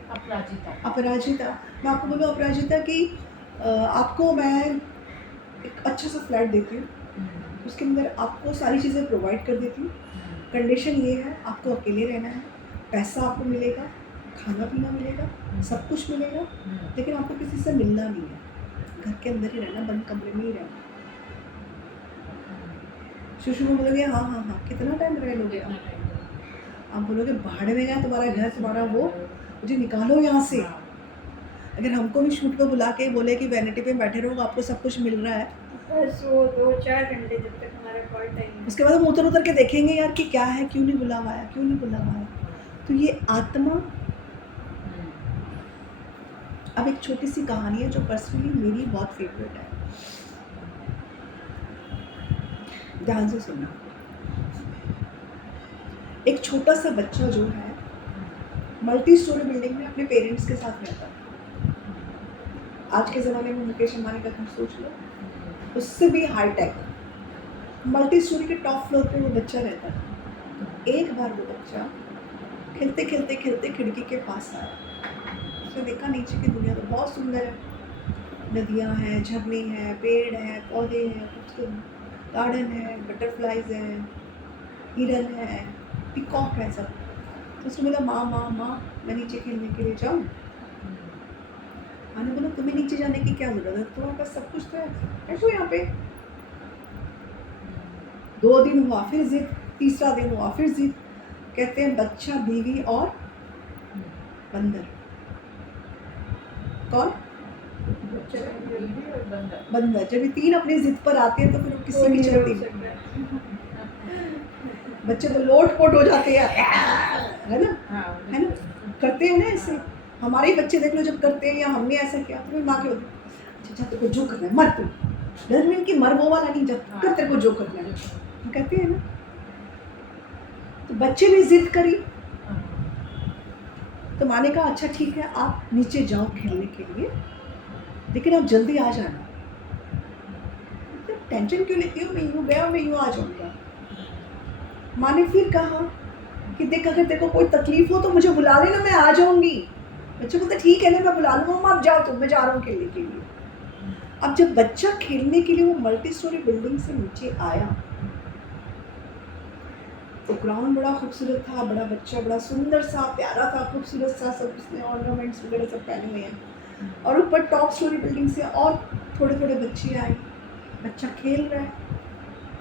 अपराजिता, मैं आपको बोलूँ अपराजिता कि आपको मैं एक अच्छा सा फ्लैट देती हूँ, उसके अंदर आपको सारी चीज़ें प्रोवाइड कर देती हूँ। कंडीशन ये है, आपको अकेले रहना है, पैसा आपको मिलेगा, खाना पीना मिलेगा, सब कुछ मिलेगा, लेकिन आपको किसी से मिलना नहीं है, घर के अंदर ही रहना, बंद कमरे में ही रहना। शुरू में बोलोगे हाँ हाँ हाँ, कितना टाइम रह लोगे आप बोलोगे भाड़ में गया तुम्हारा घर, तुम्हारा वो, मुझे निकालो यहाँ से। अगर हमको भी शूट पे बुला के बोले कि वैनिटी पे बैठे रहो, आपको सब कुछ मिल रहा है, बस वो 2-4 घंटे जब तक हमारा कॉल टाइम उसके बाद हम उतर उतर के देखेंगे यार कि क्या है, क्यों नहीं बुलावाया, क्यों नहीं बुलावाया। तो ये आत्मा। अब एक छोटी सी कहानी है जो पर्सनली मेरी बहुत फेवरेट है, ध्यान से सुनना। एक छोटा सा बच्चा जो है मल्टी स्टोरी बिल्डिंग में अपने पेरेंट्स के साथ रहता है। आज के ज़माने में मुकेश अंबानी का तुम सोच लो, उससे भी हाई टेक मल्टी स्टोरी के टॉप फ्लोर पे वो बच्चा रहता है। एक बार वो बच्चा खेलते खेलते खेलते खिड़की के पास आया, उसने देखा नीचे की दुनिया तो बहुत सुंदर है, नदियाँ हैं, झरने हैं, पेड़ हैं, पौधे हैं, खूबसूरत गार्डन है, बटरफ्लाइज हैं, हिरन है, पिकॉक है, सब। तो उसने बोला माँ माँ माँ मैं नीचे खेलने के लिए जाऊँ। मैंने बोला तुम्हें नीचे जाने की क्या ज़रूरत है, तुम्हारे पास सब कुछ तो है, बैठो यहाँ पे। 2 दिन हुआ फिर जिद, तीसरा दिन हुआ फिर जिद। कहते हैं बच्चा, बीवी और बंदर। कौन? बंदर। जब ये 3 अपनी जिद पर आते हैं तो फिर किसी की चलती नहीं। बच्चे तो लोट पोट हो जाते हैं, है ना, है ना, करते हैं ना ऐसे। हमारे ही बच्चे देख लो जब करते हैं, या हमने ऐसा किया तो फिर माँ के होती अच्छा तेरे को जो करना है मर, तू डर में कि मर, वो वाला नहीं, जब कर तेरे को जो करना है, हम कहते हैं ना। तो बच्चे ने जिद करी तो माँ ने कहा अच्छा ठीक है आप नीचे जाओ खेलने के लिए, लेकिन आप जल्दी आ जाना। टेंशन क्यों लेती हो, मैं यूँ गया, मैं यूँ आ जाऊँगा। माँ ने फिर कहा कि देख अगर तेरे को कोई तकलीफ हो तो मुझे बुला लेना, मैं आ जाऊँगी। बच्चे बोलते ठीक है ना मैं बुला लूँगा, आप जाओ, तुम मैं जा रहा हूँ खेलने के लिए। अब जब बच्चा खेलने के लिए वो मल्टी स्टोरी बिल्डिंग से नीचे आया तो ग्राउंड बड़ा खूबसूरत था, बड़ा बच्चा बड़ा सुंदर सा, प्यारा था, खूबसूरत सा, सब उसने ऑर्नामेंट्स वगैरह सब पहने हुए हैं। और ऊपर टॉप स्टोरी बिल्डिंग से और थोड़े थोड़े बच्चे आए, बच्चा खेल रहा है।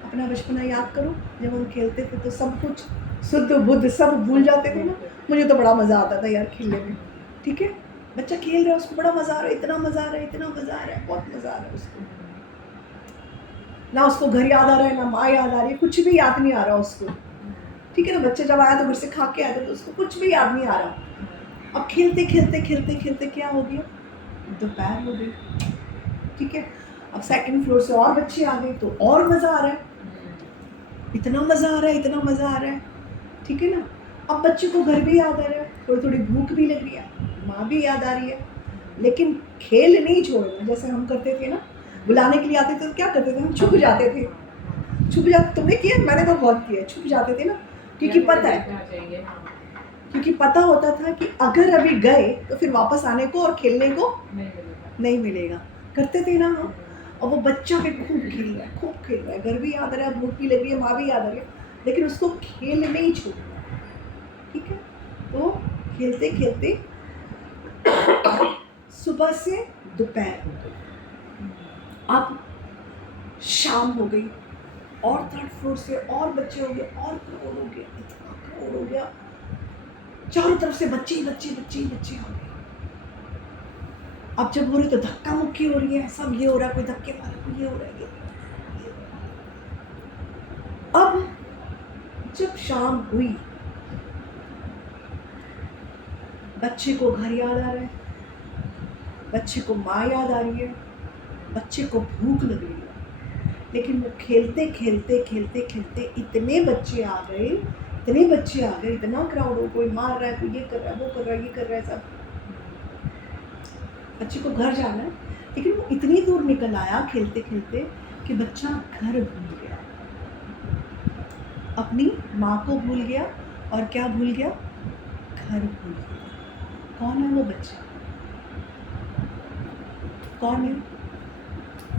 अपना बचपना याद करो, जब हम खेलते थे तो सब कुछ शुद्ध बुद्ध सब भूल जाते थे ना। मुझे तो बड़ा मज़ा आता था यार खेलने में। ठीक है, बच्चा खेल रहा है, उसको बड़ा मज़ा आ रहा है, इतना मज़ा आ रहा है, इतना मज़ा आ रहा है, बहुत मज़ा आ रहा है उसको। ना उसको घर याद आ रहा है, ना माँ याद आ रही है, कुछ भी याद नहीं आ रहा उसको। ठीक है ना, बच्चे जब आया तो घर से खा के आया तो उसको कुछ भी याद नहीं आ रहा। अब खेलते खेलते खेलते खेलते क्या हो गया, दोपहर हो गई। ठीक है, अब सेकंड फ्लोर से और बच्चे आ गए तो और मज़ा आ रहा है, इतना मज़ा आ रहा है, इतना मज़ा आ रहा है। ठीक है ना, अब बच्चे को घर भी याद आ रहा है, थोड़ी थोड़ी भूख भी लग रही है, माँ भी याद आ रही है, लेकिन खेल नहीं छोड़ना। जैसे हम करते थे ना, बुलाने के लिए आते थे तो क्या करते थे, हम छुप जाते थे। छुप जाते, तुमने किया, मैंने तो बहुत किया, छुप जाते थे ना, क्योंकि पता है, क्योंकि पता होता था कि अगर अभी गए तो फिर वापस आने को और खेलने को नहीं मिलेगा। करते थे ना हम। और वो बच्चा भी खूब खेल रहा है, खूब खेल रहा है, घर भी याद आ रहा है, भूख भी लग रही है, माँ भी याद आ रही है, लेकिन उसको खेल नहीं छोड़ना। ठीक है, तो खेलते खेलते सुबह से दोपहर हो गई, अब शाम हो गई, और 3rd फ्लोर से और बच्चे हो गए, और क्राउड हो गया, इतना क्राउड हो गया, चारों तरफ से बच्चे ही बच्चे बच्चे ही बच्चे हो गए। अब जब हो रही तो धक्का मुक्की हो रही है, सब ये हो रहा है, कोई धक्के मारा, कोई ये हो रहा है, ये हो रहा है। अब जब शाम हुई, बच्चे को घर याद आ रहा है, बच्चे को माँ याद आ रही है, बच्चे को भूख लग रही है, लेकिन वो खेलते खेलते खेलते खेलते इतने बच्चे आ गए, इतने बच्चे आ गए, इतना क्राउड हो, कोई मार रहा है, कोई ये कर रहा है, वो कर रहा है, ये कर रहा है, सब। बच्चे को घर जाना है, लेकिन वो इतनी दूर निकल आया खेलते खेलते कि बच्चा घर भूल गया, अपनी माँ को भूल गया, और क्या भूल गया, घर भूल गया। कौन है वो बच्चा, कौन है,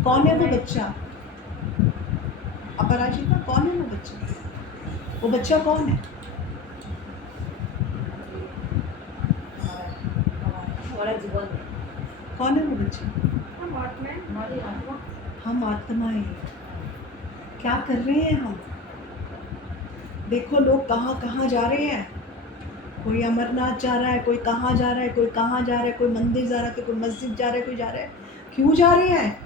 कौन है वो बच्चा, अपराजिता, कौन है वो बच्चा, वो बच्चा कौन है? हमारा जीवन है। कौन है वो बच्चे? हम आत्मा है। हमारी आत्मा हम आत्माएं। क्या कर रहे हैं हम? देखो लोग कहाँ कहाँ जा रहे हैं। कोई अमरनाथ जा रहा है, कोई कहाँ जा रहा है, कोई कहाँ जा रहा है, कोई मंदिर जा रहा है, कोई मस्जिद जा रहा है, कोई जा रहा है। क्यों जा रहे हैं?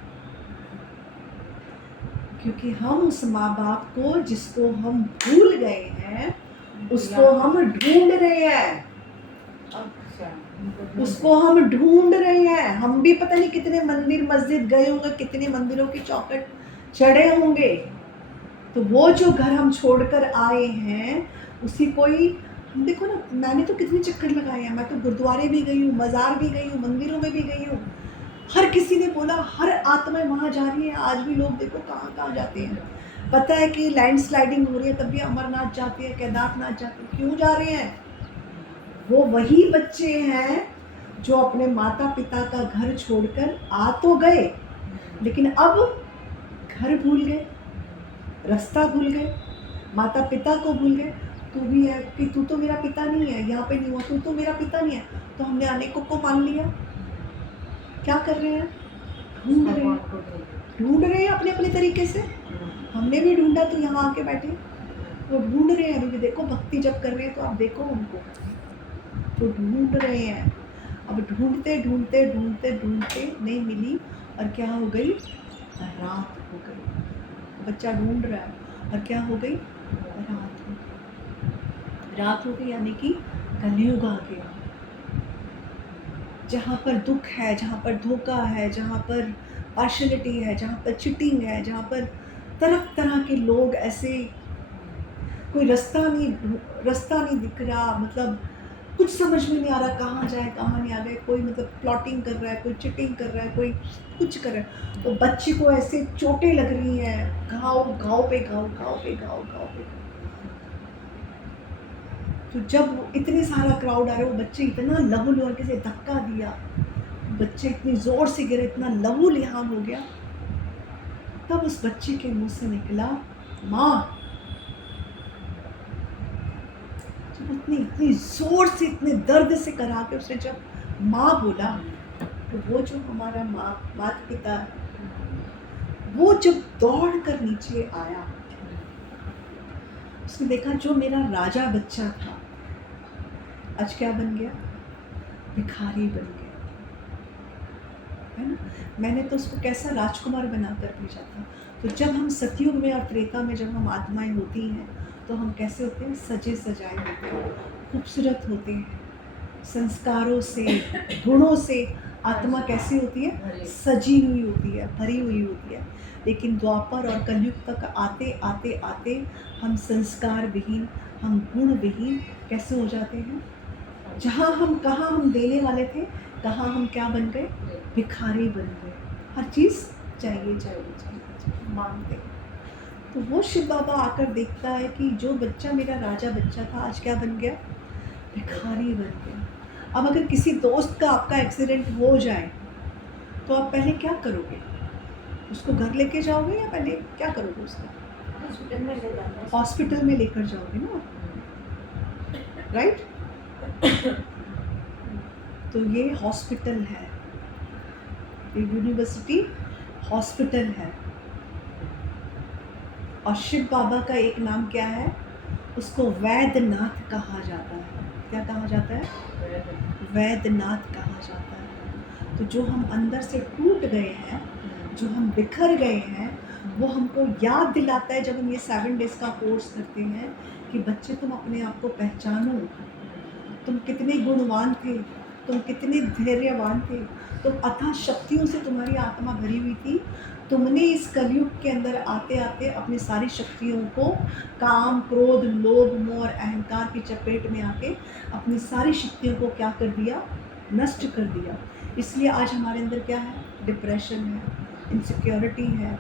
क्योंकि हम उस माँ बाप को जिसको हम भूल गए हैं उसको हम ढूंढ रहे हैं। अच्छा उसको हम ढूंढ रहे हैं। हम भी पता नहीं कितने मंदिर मस्जिद गए होंगे, कितने मंदिरों की चौखट चढ़े होंगे। तो वो जो घर हम छोड़कर आए हैं उसी कोई, हम देखो ना, मैंने तो कितने चक्कर लगाए हैं। मैं तो गुरुद्वारे भी गई हूँ, मज़ार भी गई हूँ, मंदिरों में भी गई हूँ। हर किसी ने बोला हर आत्मा वहाँ जा रही है। आज भी लोग देखो कहाँ कहाँ जाते हैं। पता है कि लैंडस्लाइडिंग हो रही है तब भी अमरनाथ जाते हैं, केदारनाथ जाते हैं। क्यों जा रहे हैं? वो वही बच्चे हैं जो अपने माता पिता का घर छोड़कर आ तो गए, लेकिन अब घर भूल गए, रास्ता भूल गए, माता पिता को भूल गए। तू भी है कि तू तो मेरा पिता नहीं है, यहाँ पे नहीं हुआ, तू तो मेरा पिता नहीं है। तो हमने अनेकों को मान लिया। क्या कर रहे हैं? ढूंढ रहे हैं, ढूंढ रहे हैं अपने अपने तरीके से। हमने भी ढूंढा तो यहाँ आके बैठे। वो ढूंढ रहे हैं अभी भी। देखो भक्ति जब कर रहे हैं तो आप देखो उनको, तो ढूंढ रहे हैं। अब ढूंढते ढूंढते ढूंढते ढूंढते नहीं मिली और क्या हो गई? रात हो गई। बच्चा ढूंढ रहा है और क्या हो गई? रात हो गई। रात हो गई यानी कि कलयुग आ गया। जहाँ पर दुख है, जहाँ पर धोखा है, जहाँ पर पार्शलिटी है, जहाँ पर चिटिंग है, जहाँ पर तरह तरह के लोग ऐसे, कोई रास्ता नहीं दिख रहा। मतलब कुछ समझ में नहीं आ रहा कहाँ जाए कहाँ नहीं आ जाए। कोई मतलब प्लॉटिंग कर रहा है, कोई चिटिंग कर रहा है, कोई कुछ कर रहा है। तो बच्चे को ऐसे चोटें लग रही हैं, घाव घाव पे घाव, घाव पे घाव, घाव पे घाव। तो जब इतने सारा क्राउड आ रहा है, वो बच्चे इतना लहू लुहान से धक्का दिया, बच्चे इतनी जोर से गिरे, इतना लहू लिहान हो गया। तब उस बच्चे के मुंह से निकला माँ। जब इतनी जोर से, इतने दर्द से करा के उसने जब माँ बोला, तो वो जो हमारा माता पिता, वो जब दौड़ कर नीचे आया, उसने देखा जो मेरा राजा बच्चा था आज क्या बन गया? भिखारी बन गया, है ना। मैंने तो उसको कैसा राजकुमार बनाकर भेजा था। तो जब हम सतयुग में और त्रेता में जब हम आत्माएं होती हैं तो हम कैसे होते हैं? सजे सजाए होते हैं, खूबसूरत होते हैं, संस्कारों से, गुणों से आत्मा कैसी होती है? सजी हुई होती है, भरी हुई होती है। लेकिन द्वापर और कलयुग तक आते आते आते हम संस्कार विहीन, हम गुण विहीन कैसे हो जाते हैं? कहाँ हम देने वाले थे, कहाँ हम क्या बन गए? भिखारी बन गए। हर चीज़ चाहिए चाहिए चाहिए, चाहिए मांगते। तो वो शिव बाबा आकर देखता है कि जो बच्चा मेरा राजा बच्चा था आज क्या बन गया? भिखारी बन गया। अब अगर किसी दोस्त का आपका एक्सीडेंट हो जाए तो आप पहले क्या करोगे? उसको घर लेके जाओगे या पहले क्या करोगे? उसको हॉस्पिटल में ले जाना है। हॉस्पिटल में लेकर जाओगे ना, राइट? तो ये हॉस्पिटल है, ये यूनिवर्सिटी हॉस्पिटल है। और शिव बाबा का एक नाम क्या है? उसको वैद्यनाथ कहा जाता है। क्या कहा जाता है? वैद्यनाथ कहा जाता है। तो जो हम अंदर से टूट गए हैं, जो हम बिखर गए हैं, वो हमको याद दिलाता है जब हम ये 7 डेज़ का कोर्स करते हैं कि बच्चे तुम अपने आप को पहचानो। तुम कितने गुणवान थे, तुम कितने धैर्यवान थे, तुम अथाह शक्तियों से तुम्हारी आत्मा भरी हुई थी। तुमने इस कलयुग के अंदर आते आते अपनी सारी शक्तियों को काम, क्रोध, लोभ, मोह और अहंकार की चपेट में आके अपनी सारी शक्तियों को क्या कर दिया? नष्ट कर दिया। इसलिए आज हमारे अंदर क्या है? डिप्रेशन है, इनसिक्योरिटी है,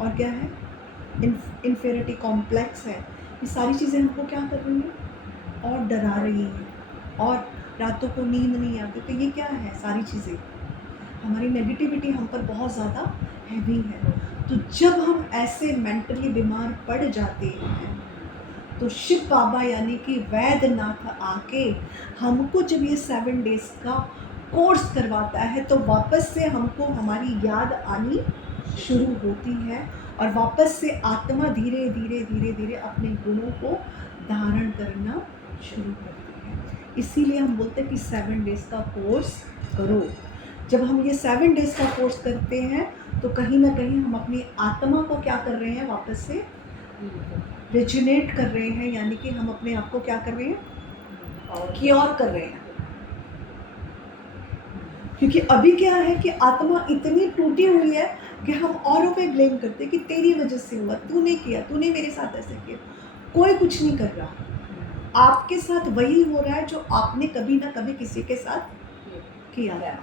और क्या है? इन्फेरिटी कॉम्प्लेक्स है। ये सारी चीज़ें हमको क्या कर रही हैं? और डरा रही हैं, और रातों को नींद नहीं आती। तो ये क्या है? सारी चीज़ें हमारी नेगेटिविटी हम पर बहुत ज़्यादा हैवी है। तो जब हम ऐसे मेंटली बीमार पड़ जाते हैं तो शिव बाबा यानी कि वैद्यनाथ आके हमको जब ये 7 डेज़ का कोर्स करवाता है तो वापस से हमको हमारी याद आनी शुरू होती है और वापस से आत्मा धीरे धीरे धीरे धीरे अपने गुणों को धारण करना शुरू करती है। इसीलिए हम बोलते हैं कि 7 डेज का कोर्स करो। जब हम ये 7 डेज का कोर्स करते हैं तो कहीं ना कहीं हम अपनी आत्मा को क्या कर रहे हैं, वापस से रिजुनेट कर रहे हैं, यानी कि हम अपने आप को क्या कर रहे हैं, और क्योर कर रहे हैं। क्योंकि अभी क्या है कि आत्मा इतनी टूटी हुई है कि हम औरों पे ब्लेम करते हैं कि तेरी वजह से हुआ, तूने किया, तूने मेरे साथ ऐसे किया। कोई कुछ नहीं कर रहा, आपके साथ वही हो रहा है जो आपने कभी ना कभी किसी के साथ किया है,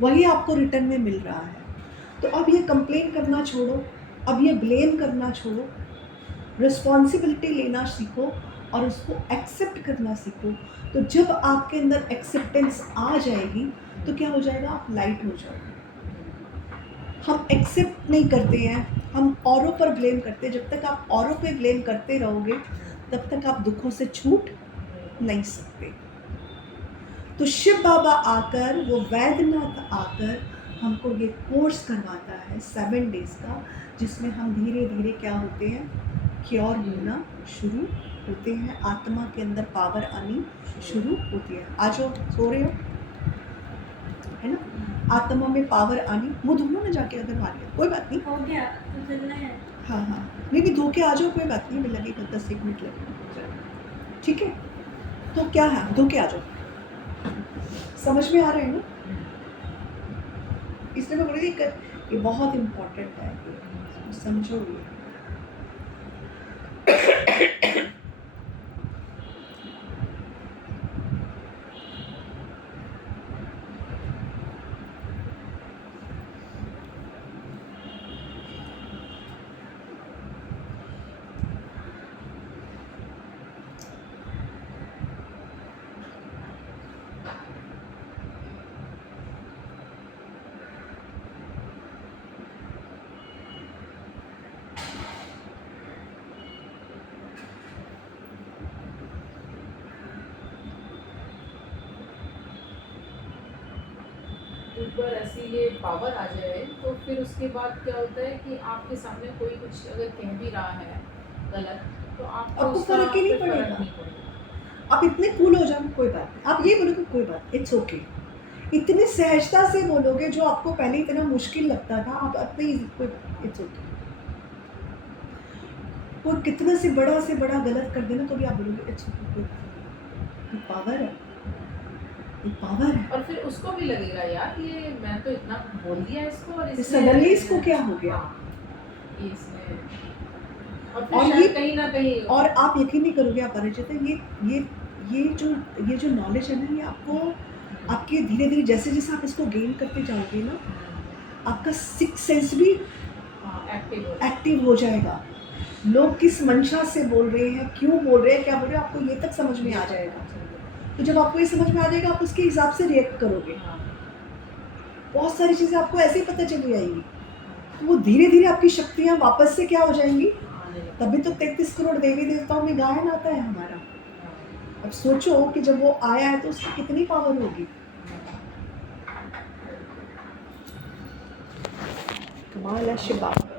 वही आपको रिटर्न में मिल रहा है। तो अब ये कंप्लेन करना छोड़ो, अब ये ब्लेम करना छोड़ो, रिस्पॉन्सिबिलिटी लेना सीखो और उसको एक्सेप्ट करना सीखो। तो जब आपके अंदर एक्सेप्टेंस आ जाएगी तो क्या हो जाएगा, आप लाइट हो जाओगे। हम एक्सेप्ट नहीं करते हैं, हम औरों पर ब्लेम करते हैं। जब तक आप औरों पे ब्लेम करते रहोगे तब तक आप दुखों से छूट नहीं सकते। तो शिव बाबा आकर, वो वैद्यनाथ आकर हमको ये कोर्स करवाता है 7 डेज का, जिसमें हम धीरे धीरे क्या होते हैं, क्योर होना शुरू होते हैं, आत्मा के अंदर पावर आनी शुरू होती है। आज हो सो रहे हो है ना, आत्मा में पावर आनी। मुँह धो लो ना जाके, अगर मारिए कोई बात नहीं, हो गया तो चलना है। हाँ हाँ, नहीं धो के आ जाओ, कोई बात नहीं, मैं लगेगा 10-1 मिनट लगेगा, ठीक है। तो क्या है, धो के आ जाओ। समझ में आ रहा है ना, इसलिए मैं बोल रही थी ये बहुत इम्पोर्टेंट है, समझो ये। एक बार ऐसी ये पावर आ जाए तो फिर उसके बाद क्या होता है कि आपके सामने कोई कुछ अगर कह भी रहा है गलत, तो आपको उसका फर्क ही नहीं फिर फर्क पड़ेगा। नहीं पड़ेगा। आप इतने कूल हो जाओ, कोई बात नहीं, आप ये बोलोगे कोई बात, इट्स ओके। इतनी सहजता से बोलोगे, जो आपको पहले इतना मुश्किल लगता था, आप अपने कोई, इट्स ओके। कोई कितना से बड़ा गलत कर देना तो भी आप बोलोगे इट्स ओके, कोई बात नहीं, पावर है, पावर है। और फिर उसको भी लगेगा यार ये मैं तो इतना बोल दिया इसको और इसने सडनली इसको क्या हो गया। हाँ, ये इसने और और फिर ये शायद कहीं ना कहीं और आप यकीन नहीं करोगे, आप परिचित है, ये जो नॉलेज है ना, ये आपको आपके धीरे धीरे जैसे जैसे आप इसको गेन करते जाओगे ना, आपका 6th सेंस भी एक्टिव हो जाएगा। लोग किस मंशा से बोल रहे हैं, क्यों बोल रहे हैं, क्या बोल रहे हैं, आपको ये तक समझ में आ जाएगा। तो जब आपको ये समझ में आ जाएगा, आप उसके हिसाब से रिएक्ट करोगे। बहुत सारी चीज़ें आपको ऐसे ही पता चली जाएंगी, तो वो धीरे धीरे आपकी शक्तियाँ वापस से क्या हो जाएंगी। तभी तो 33 करोड़ देवी देवताओं में गायन आता है हमारा। अब सोचो कि जब वो आया है तो उसकी कितनी पावर होगी। कमाल है शिव बाबा।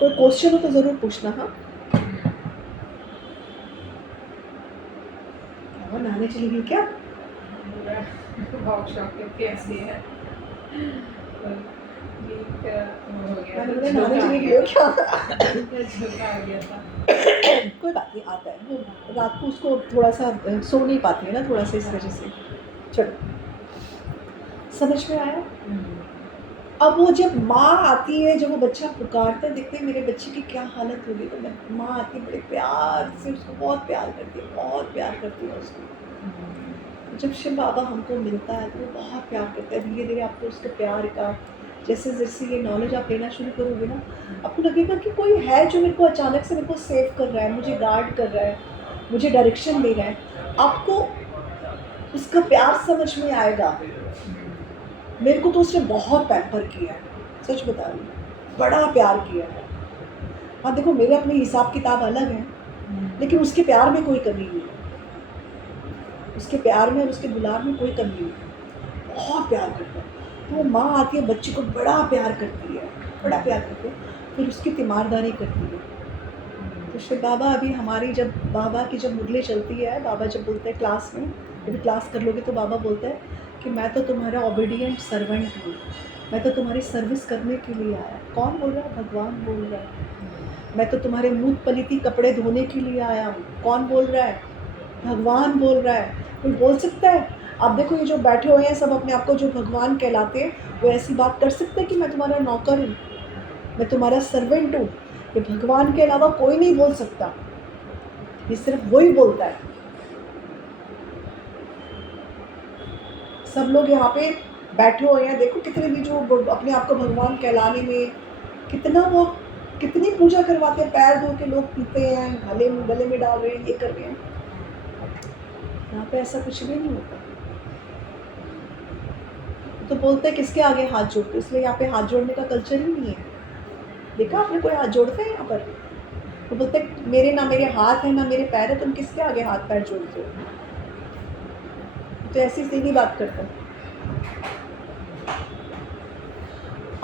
कोई क्वेश्चन हो तो ज़रूर पूछना। हाँ, और नहाने चली गई क्या? कैसे है मैंने बोला नहाने चली गई हो क्या? कोई बात नहीं, आता है वो, रात को उसको थोड़ा सा सो नहीं पाती है ना, थोड़ा सा, इस वजह से। चलो, समझ में आया। अब वो जब माँ आती है, जब वो बच्चा पुकारता है, देखते हैं मेरे बच्चे की क्या हालत होगी, तो माँ आती है, बड़े प्यार से उसको बहुत प्यार करती है, बहुत प्यार करती है उसको। जब शिव बाबा हमको मिलता है तो वो बहुत प्यार करता है। धीरे धीरे आपको उसके प्यार का, जैसे जैसे ये नॉलेज आप लेना शुरू करोगे ना, आपको लगेगा कि कोई है जो मेरे को अचानक से मेरे को सेव कर रहा है, मुझे गार्ड कर रहा है, मुझे डायरेक्शन दे रहा है। आपको उसका प्यार समझ में आएगा। मेरे को तो उसने बहुत पैम्पर किया है, सच बता रही हूँ, बड़ा प्यार किया है। हाँ देखो, मेरे अपने हिसाब किताब अलग हैं, लेकिन उसके प्यार में कोई कमी नहीं है। उसके प्यार में और उसके दुलार में कोई कमी नहीं है, बहुत प्यार करता है। तो वो माँ आती है, बच्चे को बड़ा प्यार करती है, बड़ा प्यार करती है, फिर उसकी तीमारदारी करती है। तो श्री बाबा अभी हमारी, जब बाबा की जब मुरली चलती है, बाबा जब बोलते हैं क्लास में, जब क्लास कर लोगे तो बाबा बोलते हैं कि मैं तो तुम्हारा ओबीडियंट सर्वेंट हूँ, मैं तो तुम्हारी सर्विस करने के लिए आया। कौन बोल रहा है? भगवान बोल रहा है। मैं तो तुम्हारे मूत पलीती कपड़े धोने के लिए आया हूँ। कौन बोल रहा है? भगवान बोल रहा है। कोई बोल सकता है? आप देखो, ये जो बैठे हुए हैं सब अपने आप को जो भगवान कहलाते हैं, वो ऐसी बात कर सकते हैं कि मैं तुम्हारा नौकर हूँ, मैं तुम्हारा सर्वेंट हूँ? ये भगवान के अलावा कोई नहीं बोल सकता, ये सिर्फ वही बोलता है। सब लोग यहाँ पे बैठे हुए हैं, देखो कितने भी जो अपने आप को भगवान कहलाने में कितना वो, कितनी पूजा करवाते हैं, पैर धो के लोग पीते हैं, गले में डाल रहे हैं, ये कर रहे हैं। यहाँ पे ऐसा कुछ भी नहीं होता। तो बोलते हैं किसके आगे हाथ जोड़ते, इसलिए यहाँ पे हाथ जोड़ने का कल्चर ही नहीं है। देखा आपने कोई हाथ जोड़ते हैं यहाँ पर? तो बोलते हैं मेरे ना मेरे हाथ है ना मेरे पैर है, तुम किसके आगे हाथ पैर जोड़ते हो? तो ऐसी सीधी बात करता है।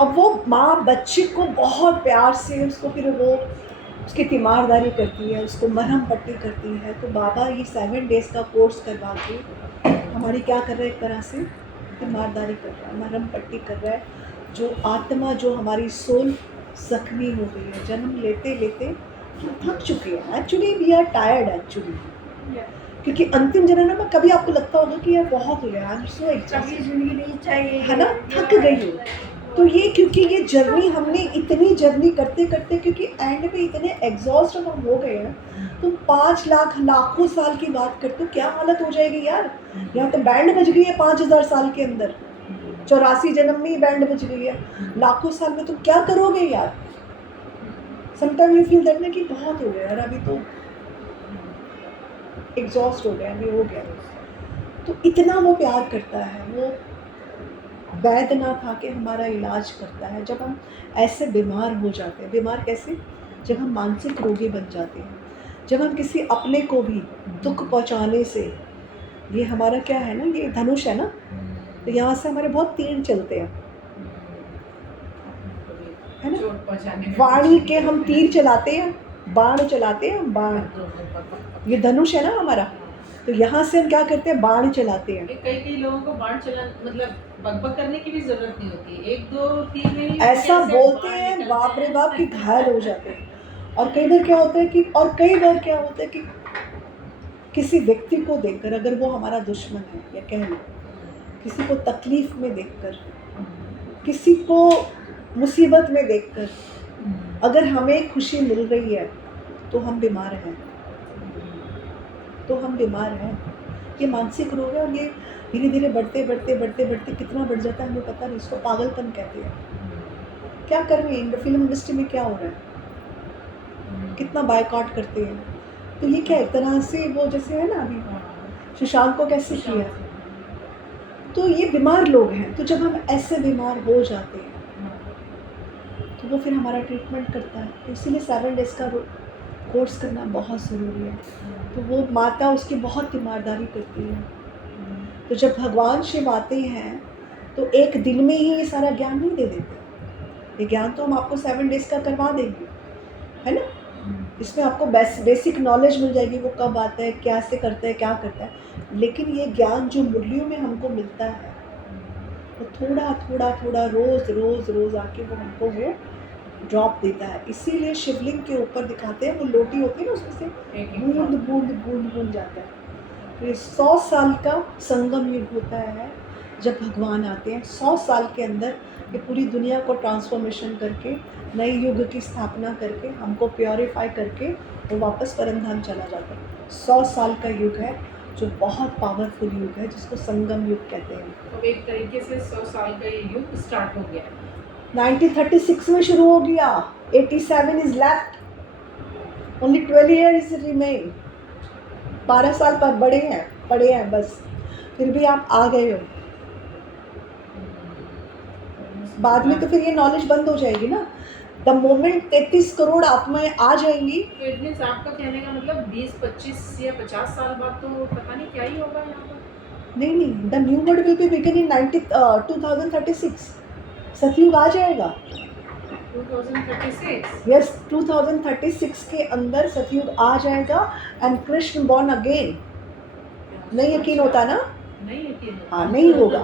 अब वो माँ बच्चे को बहुत प्यार से उसको, फिर वो उसकी तीमारदारी करती है, उसको मरहम पट्टी करती है। तो बाबा ये 7 डेज़ का कोर्स करवा के हमारी क्या कर रहा है, एक तरह से तीमारदारी कर रहा है, मरहम पट्टी कर रहा है। जो आत्मा, जो हमारी सोल जख्मी हो गई है, जन्म लेते लेते हम थक चुके हैं। Actually we are tired actually, क्योंकि अंतिम जन्म में कभी आपको लगता होगा कि यार बहुत हो गया, आई एम सो एग्जॉस्टेड, जिंदगी नहीं चाहिए, है ना, थक गई हूँ। तो ये क्योंकि ये जर्नी हमने इतनी जर्नी करते करते, क्योंकि एंड में इतने एग्जॉस्ट हम हो गए हैं। तुम 5 लाख लाखों साल की बात करते हो, क्या हालत हो जाएगी यार। यहाँ तो बैंड बज गई है 5000 साल के अंदर, 84 जन्म में ही बैंड बज गई है। लाखों साल में तुम क्या करोगे यार। समटाइम यू फील दैट ना कि बहुत हो गया यार, अभी तो एग्जॉस्ट हो गया, अभी हो गया। तो इतना वो प्यार करता है, वो वैद्यनाथ आके हमारा इलाज करता है। जब हम ऐसे बीमार हो जाते हैं, बीमार कैसे, जब हम मानसिक रोगी बन जाते हैं, जब हम किसी अपने को भी दुख पहुंचाने से, ये हमारा क्या है ना, ये धनुष है ना, तो यहाँ से हमारे बहुत तीर चलते हैं, है ना, वाणी के हम तीर चलाते हैं, बाण चलाते हैं, बाण, ये धनुष है ना हमारा। तो यहाँ से हम क्या करते हैं, बाण चलाते हैं। कई लोगों को बाण चलाना मतलब बकबक करने की भी जरूरत नहीं होती, 1-2 तीर में ही ऐसा बोलते हैं, बाप रे बाप, कि घायल हो जाते हैं। और कई बार क्या होता है कि किसी व्यक्ति को देखकर, अगर वो हमारा दुश्मन है, या कह लो किसी को तकलीफ में देखकर, किसी को मुसीबत में देखकर, अगर हमें खुशी मिल रही है तो हम बीमार हैं, ये मानसिक रोग है। और ये धीरे धीरे बढ़ते कितना बढ़ जाता है हमें पता नहीं। इसको पागलपन कहते हैं। क्या कर रहे हैं फिल्म इंडस्ट्री में, क्या हो रहा है, कितना बायकॉट करते हैं। तो ये क्या एक तरह से वो जैसे है ना, अभी सुशांत को कैसे किया, तो ये बीमार लोग हैं। तो जब हम ऐसे बीमार हो जाते हैं तो वो फिर हमारा ट्रीटमेंट करता है। तो इसीलिए 7 डेज़ का कोर्स करना बहुत ज़रूरी है। तो वो माता उसकी बहुत तीमारदारी करती है। तो जब भगवान शिव आते हैं तो एक दिन में ही ये सारा ज्ञान नहीं दे देते। ये ज्ञान तो हम आपको 7 डेज़ का करवा देंगे, है ना। इसमें आपको बेसिक नॉलेज मिल जाएगी, वो कब आता है, कैसे करता है, क्या करता है। लेकिन ये ज्ञान जो मुरलियों में हमको मिलता है, वो थोड़ा रोज़ आके वो हमको वो ड्रॉप देता है। इसीलिए शिवलिंग के ऊपर दिखाते हैं, वो लोटी होती है ना, उसमें से बूंद जाता है। तो ये 100 साल का संगम युग होता है जब भगवान आते हैं। 100 साल के अंदर ये पूरी दुनिया को ट्रांसफॉर्मेशन करके, नए युग की स्थापना करके, हमको प्योरीफाई करके वो वापस परमधाम चला जाता है। 100 साल का युग है जो बहुत पावरफुल युग है, जिसको संगम युग कहते हैं। तो एक तरीके से 100 साल का ये युग स्टार्ट हो गया। 1936 में शुरू हो गया, 87 is left, only 12 years remain. 12 साल पर पड़े हैं बस। फिर भी आप आ गए हो। बाद में तो फिर ये नॉलेज बंद हो जाएगी ना। द मोमेंट 33 करोड़ आत्माएं आ जाएंगी, तो इट मीन्स आपका कहने का मतलब 20-25 या 50 साल बाद तो पता नहीं क्या ही होगा यहाँ पर। नहीं नहीं, the new world will be begin in 2036। सतयुग आ जाएगा। 2036 यस, 2036 के अंदर सतयुग आ जाएगा एंड कृष्ण बॉर्न अगेन। नहीं यकीन होता ना? नहीं यकीन होता। हाँ, नहीं होगा।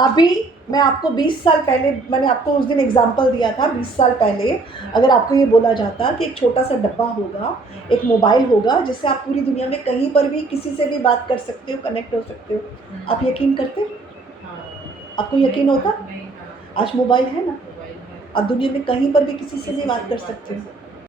अभी मैं आपको 20 साल पहले, मैंने आपको उस दिन एग्जांपल दिया था, 20 साल पहले अगर आपको ये बोला जाता कि एक छोटा सा डब्बा होगा, एक मोबाइल होगा जिससे आप पूरी दुनिया में कहीं पर भी किसी से भी बात कर सकते हो, कनेक्ट हो सकते हो, आप यकीन करते? हाँ। आपको यकीन होता? नहीं, हाँ। आज मोबाइल है ना, मोबाइल है। आप दुनिया में कहीं पर भी किसी से भी बात कर सकते हो।